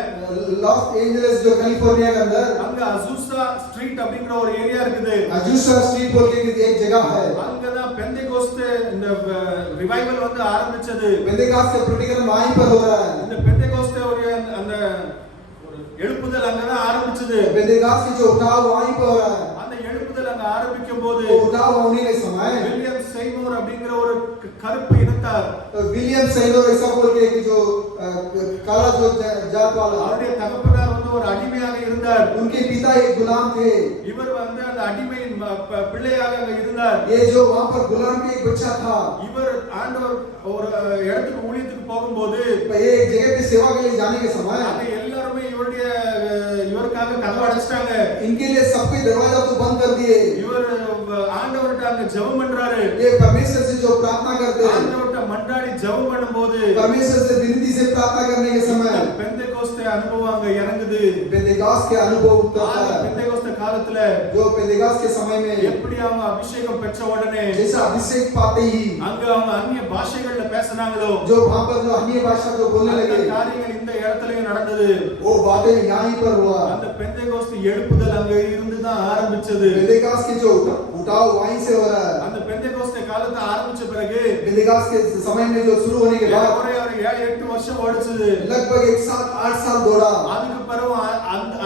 लॉस एंजलिस जो कैलिफोर्निया के अंदर அங்க அசூசா ஸ்ட்ரீட் அப்படிங்கிற ஒரு ஏரியா இருக்குது. अजूसा स्ट्रीट बोल के एक जगह है. அங்கதான் பெந்தெகோஸ்தே இந்த ரிவைவல் வந்து ஆரம்பிச்சது. पेंतिकॉस्त का प्रतिक्रम वहीं पर हो रहा है. இந்த பெந்தெகோஸ்தே ஒரு அந்த ஒரு எழுப்புதல் அங்கதான் ஆரம்பிச்சது. पेंतिकॉस्त की जो उठाव वहीं पर हो रहा है. அந்த எழுப்புதல் அங்க ஆரம்பிக்கும் போது वो उठाव होने के समय வில்லியம் செய்மூர் அப்படிங்கிற ஒரு கருப்பு இனத்தார் विलियम सेलोर ऐसा बोल के कि जो काला जो जात वाला அவருடைய தகப்பனார் வந்து ஒரு அடிமையாக இருந்தார். उनके पिता एक गुलाम थे. இவர் வந்து அந்த அடிமையின் பிள்ளையாக அங்க இருந்தார். ये जो वहां पर गुलाम के एक बच्चा था. இவர் ஆண்டவர் ஒரு இடத்துக்கு ஊழியத்துக்கு போகும்போது ये एक जगह पे सेवा के लिए जाने के समय அங்க எல்லாரும் இவருக்காக கதவை அடைச்சிட்டாங்க. इनके लिए सबके दरवाजा तो बंद कर दिए. இவர் ஆண்டவர்ட்ட அங்க ஜெபம் பண்றாரு. ये परमेश्वर से जो प्रार्थना करते हैं, ஆண்டவர்ட்ட மன்றாடி ஜெபம் பண்ணும்போது परमेश्वर से विनती से प्रार्थना करने के समय பெந்தெகோஸ்தே அனுபவம் அங்க இறங்குது. पेंतिकॉस्त के अनुभव उतरता है. பெந்தெகோஸ்தே காலத்துல जो पेंतिकॉस्त के समय में எப்படி அவங்க அபிஷேகம் பெற்ற உடனே जैसा अभिषेक पाते ही அங்க அவங்க அந்நிய பாஷைகள்ல பேசினாங்களோ जो वहां पर जो अन्य भाषा जो बोलने அந்த लगे காரியங்கள் இந்த இடத்துலயும் நடந்தது. वो बातें यहीं पर हुआ. அந்த பெந்தெகோஸ்தே எழுப்புதல் அங்க இருந்து தான் ஆரம்பிச்சது. पेंतिकॉस्त की जो उठाव वहीं से हो रहा है. அந்த பெந்தெகோஸ்தே காலத்துல வளர்த்த ஆரம்பிச்ச பிறகு विंध्यावास के समय में जो शुरू होने के बाद ஏறக்குறைய ஒரு 7-8 வருஷம் ஓடிச்சது. लगभग 1-8 साल दौड़ा। அதுக்கு பிறகு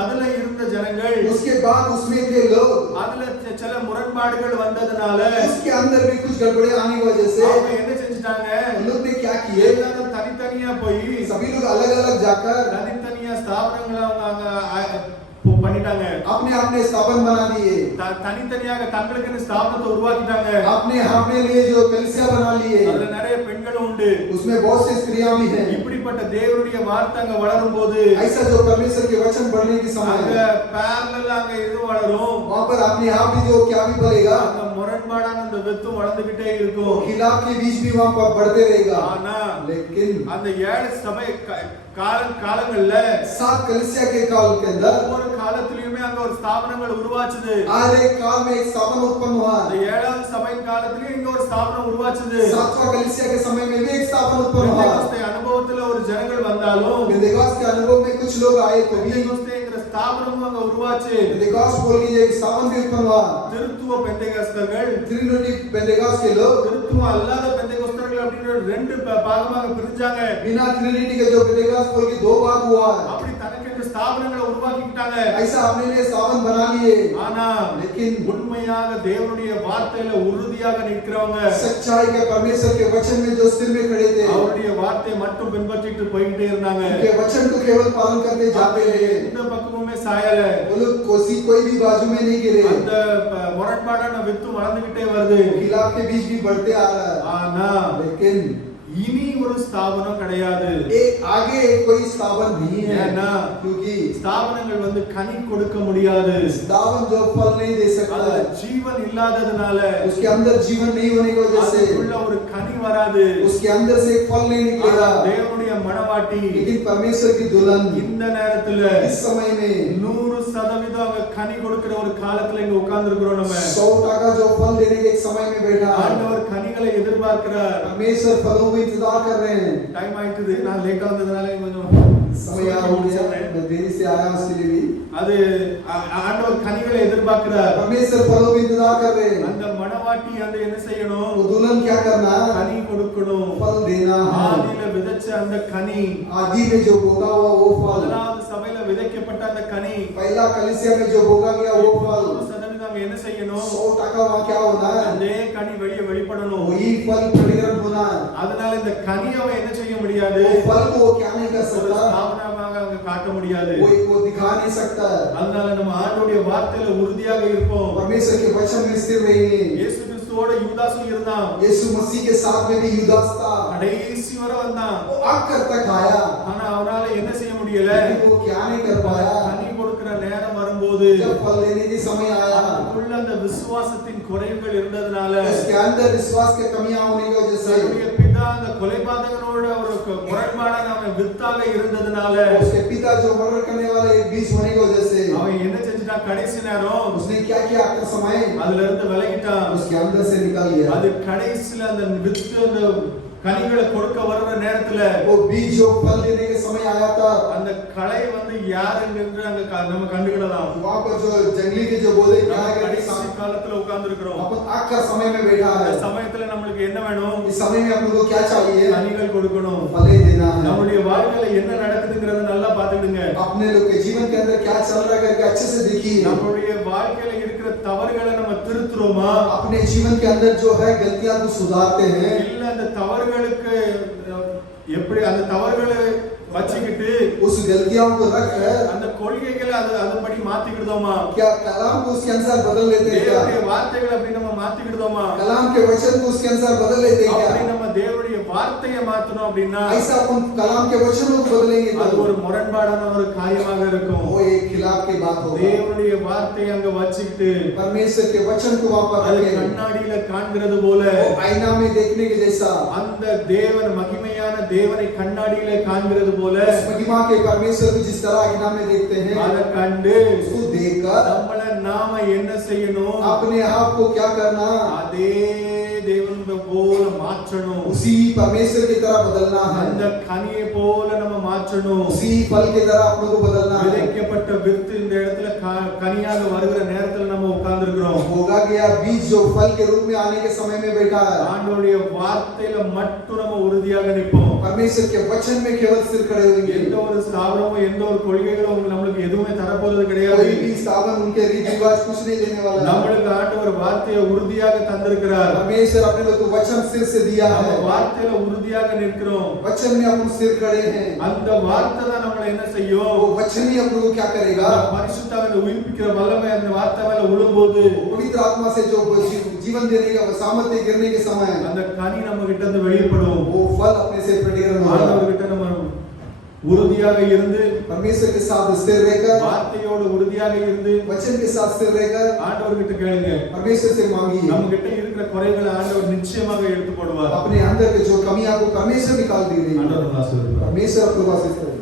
அதுல இருந்த ஜனங்கள் उसके बाद उसमें के लोग அதுல சில முரண்பாடுகள் வந்ததனால उसके अंदर भी कुछ गड़बड़े आने की वजह से அவங்க என்ன செஞ்சிட்டாங்க, उन लोग ने क्या किए, எல்லாரும் தனித்தனியா போய் सभी लोग अलग अलग जाकर தனித்தனியா ஸ்தாபனங்களை அவங்க பண்ணிட்டாங்க. अपने अपने स्थापन बना दिए, தனித்தனியாக தங்களுக்குன்னு ஸ்தாபனத்தை உருவாக்கிட்டாங்க. अपने अपने लिए जो कलीसिया बना लिए, அதுல நிறைய பெண்களும் உண்டு. उसमें बहुत सी स्त्रियां भी हैं। இப்படிப்பட்ட தேவனுடைய வார்த்தை அங்க வளரும் போது ऐसा जो परमेश्वर के वचन पढ़ने की समय அங்க पैरेलल அங்க இது வளரும். वहां पर अपने आप भी जो क्या भी बढ़ेगा, அங்க முரண்பாடான அந்த வித்து வளர்ந்துகிட்டே இருக்கும். खिलाफ के बीच भी वहां पर बढ़ते रहेगा। ஆனா लेकिन அந்த 7 சபை காலங்கள்ல 7 कलीसिया के काल के अंदर ஒவ்வொரு காலத்திலயுமே அங்க ஒரு ஸ்தாபனங்கள் உருவாச்சுது. हर एक काल में एक स्थापन उत्पन्न हुआ। அந்த 7வது சபை காலத்திலயும் இங்க ஒரு ஸ்தாபனம் உருவாச்சுது. 7वां कलीसिया के समय में भी एक स्थापन उत्पन्न हुआ। பெந்தேகோஸ்தே அனுபவத்துல ஒரு ஜனங்கள் வந்தாலும் पेंटेकोस्ट के अनुभव में कुछ लोग आए तो भी பெந்தேகோஸ்தேங்கிற ஸ்தாபனமும் அங்க உருவாச்சு. पेंटेकोस्ट बोल के एक स्थापन भी उत्पन्न हुआ। திருத்துவ பெந்தேகோஸ்தர்கள் ट्रिनिटी पेंटेकोस्ट के लोग திருத்துவ அல்லாத பெந்தேகோஸ்தர்கள் அப்படின்னு ரெண்டு பாகமாக பிரிஞ்சாங்க. बिना ट्रिनिटी के जो पेंटेकोस्ट बोल के दो भाग हुआ। அப்படி தனக்கு ஸ்தாபனங்களை உருவாக்கிட்டாங்க. ऐसा अपने लिए स्थापन बना लिए। ஆனா लेकिन உண்மையாக தேவனுடைய வார்த்தையில உறுதியாக நிற்கிறவங்க सच्चाई के परमेश्वर के वचन में जो स्थिर में खड़े थे, அவருடைய வார்த்தையை மட்டும் பின்பற்றிட்டு போயிட்டே இருந்தாங்க. उनके वचन को केवल पालन करते जाते रहे। எந்த பக்கமுமே சாயல. वो लोग कोई भी बाजू में नहीं गिरे। அந்த முரண்பாடான வித்து வளர்ந்துகிட்டே வருது. खिलाफ के बीच भी बढ़ते आ रहा है। ஆனா लेकिन இனி ஒரு ஸ்தாபனம் கிடையாது. आगे कोई स्थापन नहीं है, ஏன்னா क्योंकि ஸ்தாபனங்கள் வந்து கனி கொடுக்க முடியாது. स्थापन जो फल नहीं दे सकता, அதுல ஜீவன் இல்லாததுனால उसके अंदर जीवन नहीं होने की वजह से அதுக்குள்ள ஒரு கனி வராது. उसके अंदर से एक फल नहीं निकलेगा। தேவனுடைய மணவாட்டி लेकिन परमेश्वर की दुल्हन இந்த நேரத்துல इस समय में 100% அவங்க கனி கொடுக்கிற ஒரு காலத்துல இங்க உட்கார்ந்திருக்கிறோம். நம்ம 100% जो फल देने के एक समय में बैठा है। ஆண்டவர் கனிகளை எதிர்பார்க்கிறார். परमेश्वर फलों को इंतजार कर रहे हैं। டைம் ஆயிட்டுது, நான் லேட்டா வந்ததனால கொஞ்சம் समय हो गया, मैं देरी से आया उसके लिए भी। அது ஆண்டவர் கனிகளை எதிர்பார்க்கிறார். परमेश्वर फलों को इंतजार कर रहे हैं। அந்த மணவாட்டி அந்த என்ன செய்யணும், वो दुल्हन क्या करना, கனி கொடுக்கணும். फल देना है। ஆதியில விதைச்ச அந்த கனி, आदि में जो बोगा हुआ वो फल, 11வது சபையில விதைக்கப்பட்ட அந்த கனி, पहला कलीसिया में जो बोगा गया वो फल, 100% அங்க என்ன செய்யணும், 100% वहाँ क्या होना है, அதே கனி வெளிப்படணும். वही फल प्रकट होना है। அதனால இந்த கனியை அவன் என்ன செய்ய முடியாது, वो फल को वो क्या नहीं कर ஒரு सकता, ஸ்தாபனமாக அவங்க காட்ட முடியாது. वो दिखा नहीं सकता। அதனால நம்ம ஆண்டவருடைய வார்த்தையில உறுதியாக இருப்போம். परमेश्वर के वचन में स्थिर रहेंगे। இயேசு கிறிஸ்துவோட யூதாசும் இருந்தான். यीशु मसीह के साथ में भी युदास था, கடைசி வரை வந்தான். वो आखिर तक आया, ஆனா அவரால என்ன செய்ய முடியல, लेकिन वो क्या नहीं कर पाया। கனி கொடுக்கிற நேரம் வரும்போது जब फल देने की समय आया, அதுக்குள்ள அந்த விசுவாசத்தின் குறைவுகள் இருந்ததனால उसके अंदर विश्वास की कमियां होने की वजह से, தன்னுடைய பிதா அந்த கொலைபாதகனோட ஒரு முரண்பாடான அவன் வித்தாக இருந்ததனால उसके पिता जो मर्डर करने वाला एक बीच होने की वजह से அவன் என்ன செஞ்சிட்டான், கடைசி நேரம் उसने क्या किया, आखिर समय அதுல இருந்து விலகிட்டான். उसके अंदर से निकल गया। அது கடைசில அந்த வித்து அந்த கனிகளை கொடுக்க வர்ற நேரத்துல वो बीज जो फल देने के समय आया था, அந்த களை வந்து யாருன்னு அங்க நம்ம கண்டுகிடலாம். वहाँ पर जो जंगली के जो बोले क्या है, கடைசி காலத்துல உட்கார்ந்து இருக்கிறோம். अपन आखिर समय में बैठा அந்த है। சமயத்துல நம்மளுக்கு என்ன வேணும், इस समय में अपन को क्या चाहिए, கனிகள் கொடுக்கணும். फल देना है। நம்முடைய வாழ்க்கையில என்ன நடக்குதுங்கறத நல்லா பாத்துக்கிடுங்க. अपने लोग के जीवन के अंदर क्या चल रहा है करके अच्छे से देखिए। நம்முடைய வாழ்க்கையில இருக்கிற தவறுகளை நம்ம திருத்துறோமா, अपने जीवन के अंदर जो है गलतियां को सुधारते हैं, இல்ல அந்த தவறுகளுக்கு எப்படி அந்த தவறுகளை வச்சுக்கிட்டு उस गलतियों को रख कर அந்த கொள்கைகளை அதுபடி மாத்திக்கிடுதோமா, क्या कलाम को उसके अनुसार बदल लेते हैं, தேவனுடைய क्या வார்த்தைகளை அப்படி நம்ம மாத்திக்கிடுதோமா, कलाम के वचन को उसके अनुसार बदल लेते हैं, அப்படி क्या நம்ம தேவனுடைய வார்த்தையை மாத்தணும் அப்படின்னா ऐसा अपन कलाम के वचनों को बदलेंगे அது तो ஒரு முரண்பாடான ஒரு காரியமாக இருக்கும். वो एक खिलाफ की बात होगा। தேவனுடைய வார்த்தையை அங்க வச்சுக்கிட்டு परमेश्वर के वचन को वहां पर அது रखें, கண்ணாடியில காண்கிறது போல वो आईना में देखने के जैसा, அந்த தேவன் மகிமையான தேவனை கண்ணாடியில காண்கிறது போல उस महिमा के परमेश्वर को जिस तरह आईना में देखते हैं, அதை கண்டு उसको देखकर நம்மள நாம என்ன செய்யணும், अपने आप को क्या करना, அதே தேவன் போல மாற்றணும். उसी परमेश्वर की तरह बदलना அந்த है, கனியை போல நம்ம மாற்றணும். उसी फल की तरह अपने को बदलना है। விதைக்கப்பட்ட வித்து இந்த இடத்துல கனியாக வருகிற நேரத்துல நம்ம உட்கார்ந்து இருக்கிறோம். होगा कि यार बीज जो फल के रूप में आने के समय में बैठा है, ஆண்டவருடைய வார்த்தையில மட்டும் நம்ம உறுதியாக நிற்போம். परमेश्वर के वचन में केवल सिर खड़े होंगे। எந்த ஒரு ஸ்தாபனமும் எந்த ஒரு கொள்கைகளும் நம்மளுக்கு எதுவுமே தரப்போறது கிடையாது. कोई भी स्थापन उनके रीति रिवाज कुछ नहीं देने वाला है। நம்மளுக்கு ஆண்டவர் வார்த்தையை உறுதியாக தந்திருக்கிறார். परमेश्वर अपने लोग को वचन सिर से दिया நம்ம है, வார்த்தையில உறுதியாக நிற்கிறோம். वचन में अपन सिर खड़े हैं। அந்த வார்த்தை தான் நம்மளை என்ன செய்யும்? वो वचन ही अपने को क्या करेगा? பரிசுத்தாவின் உயிர்ப்பிக்கிற வல்லமை அந்த வார்த்தை மேல விழும்போது पवित्र आत्मा से जो जीवन देने का सामर्थ्य गिरने के समय அந்த கனி நம்ம கிட்ட இருந்து வெளிப்படும். वो फल अपने से प्रकट होगा। ஆண்டவர் கிட்ட நம்ம உறுதியாக இருந்து परमेश्वर के साथ स्थिर रहकर, வார்த்தையோடு உறுதியாக இருந்து वचन के साथ स्थिर रहकर ஆண்டவர் கிட்ட கேளுங்க. परमेश्वर से मांगिए। நம்ம கிட்ட இருக்கிற குறைகளை ஆண்டவர் நிச்சயமாக எடுத்து போடுவார். अपने अंदर के जो कमियां को परमेश्वर निकाल देंगे। ஆண்டவர் நம்மை ஆசீர்வதிப்பார். परमेश्वर आपको आशीष करे।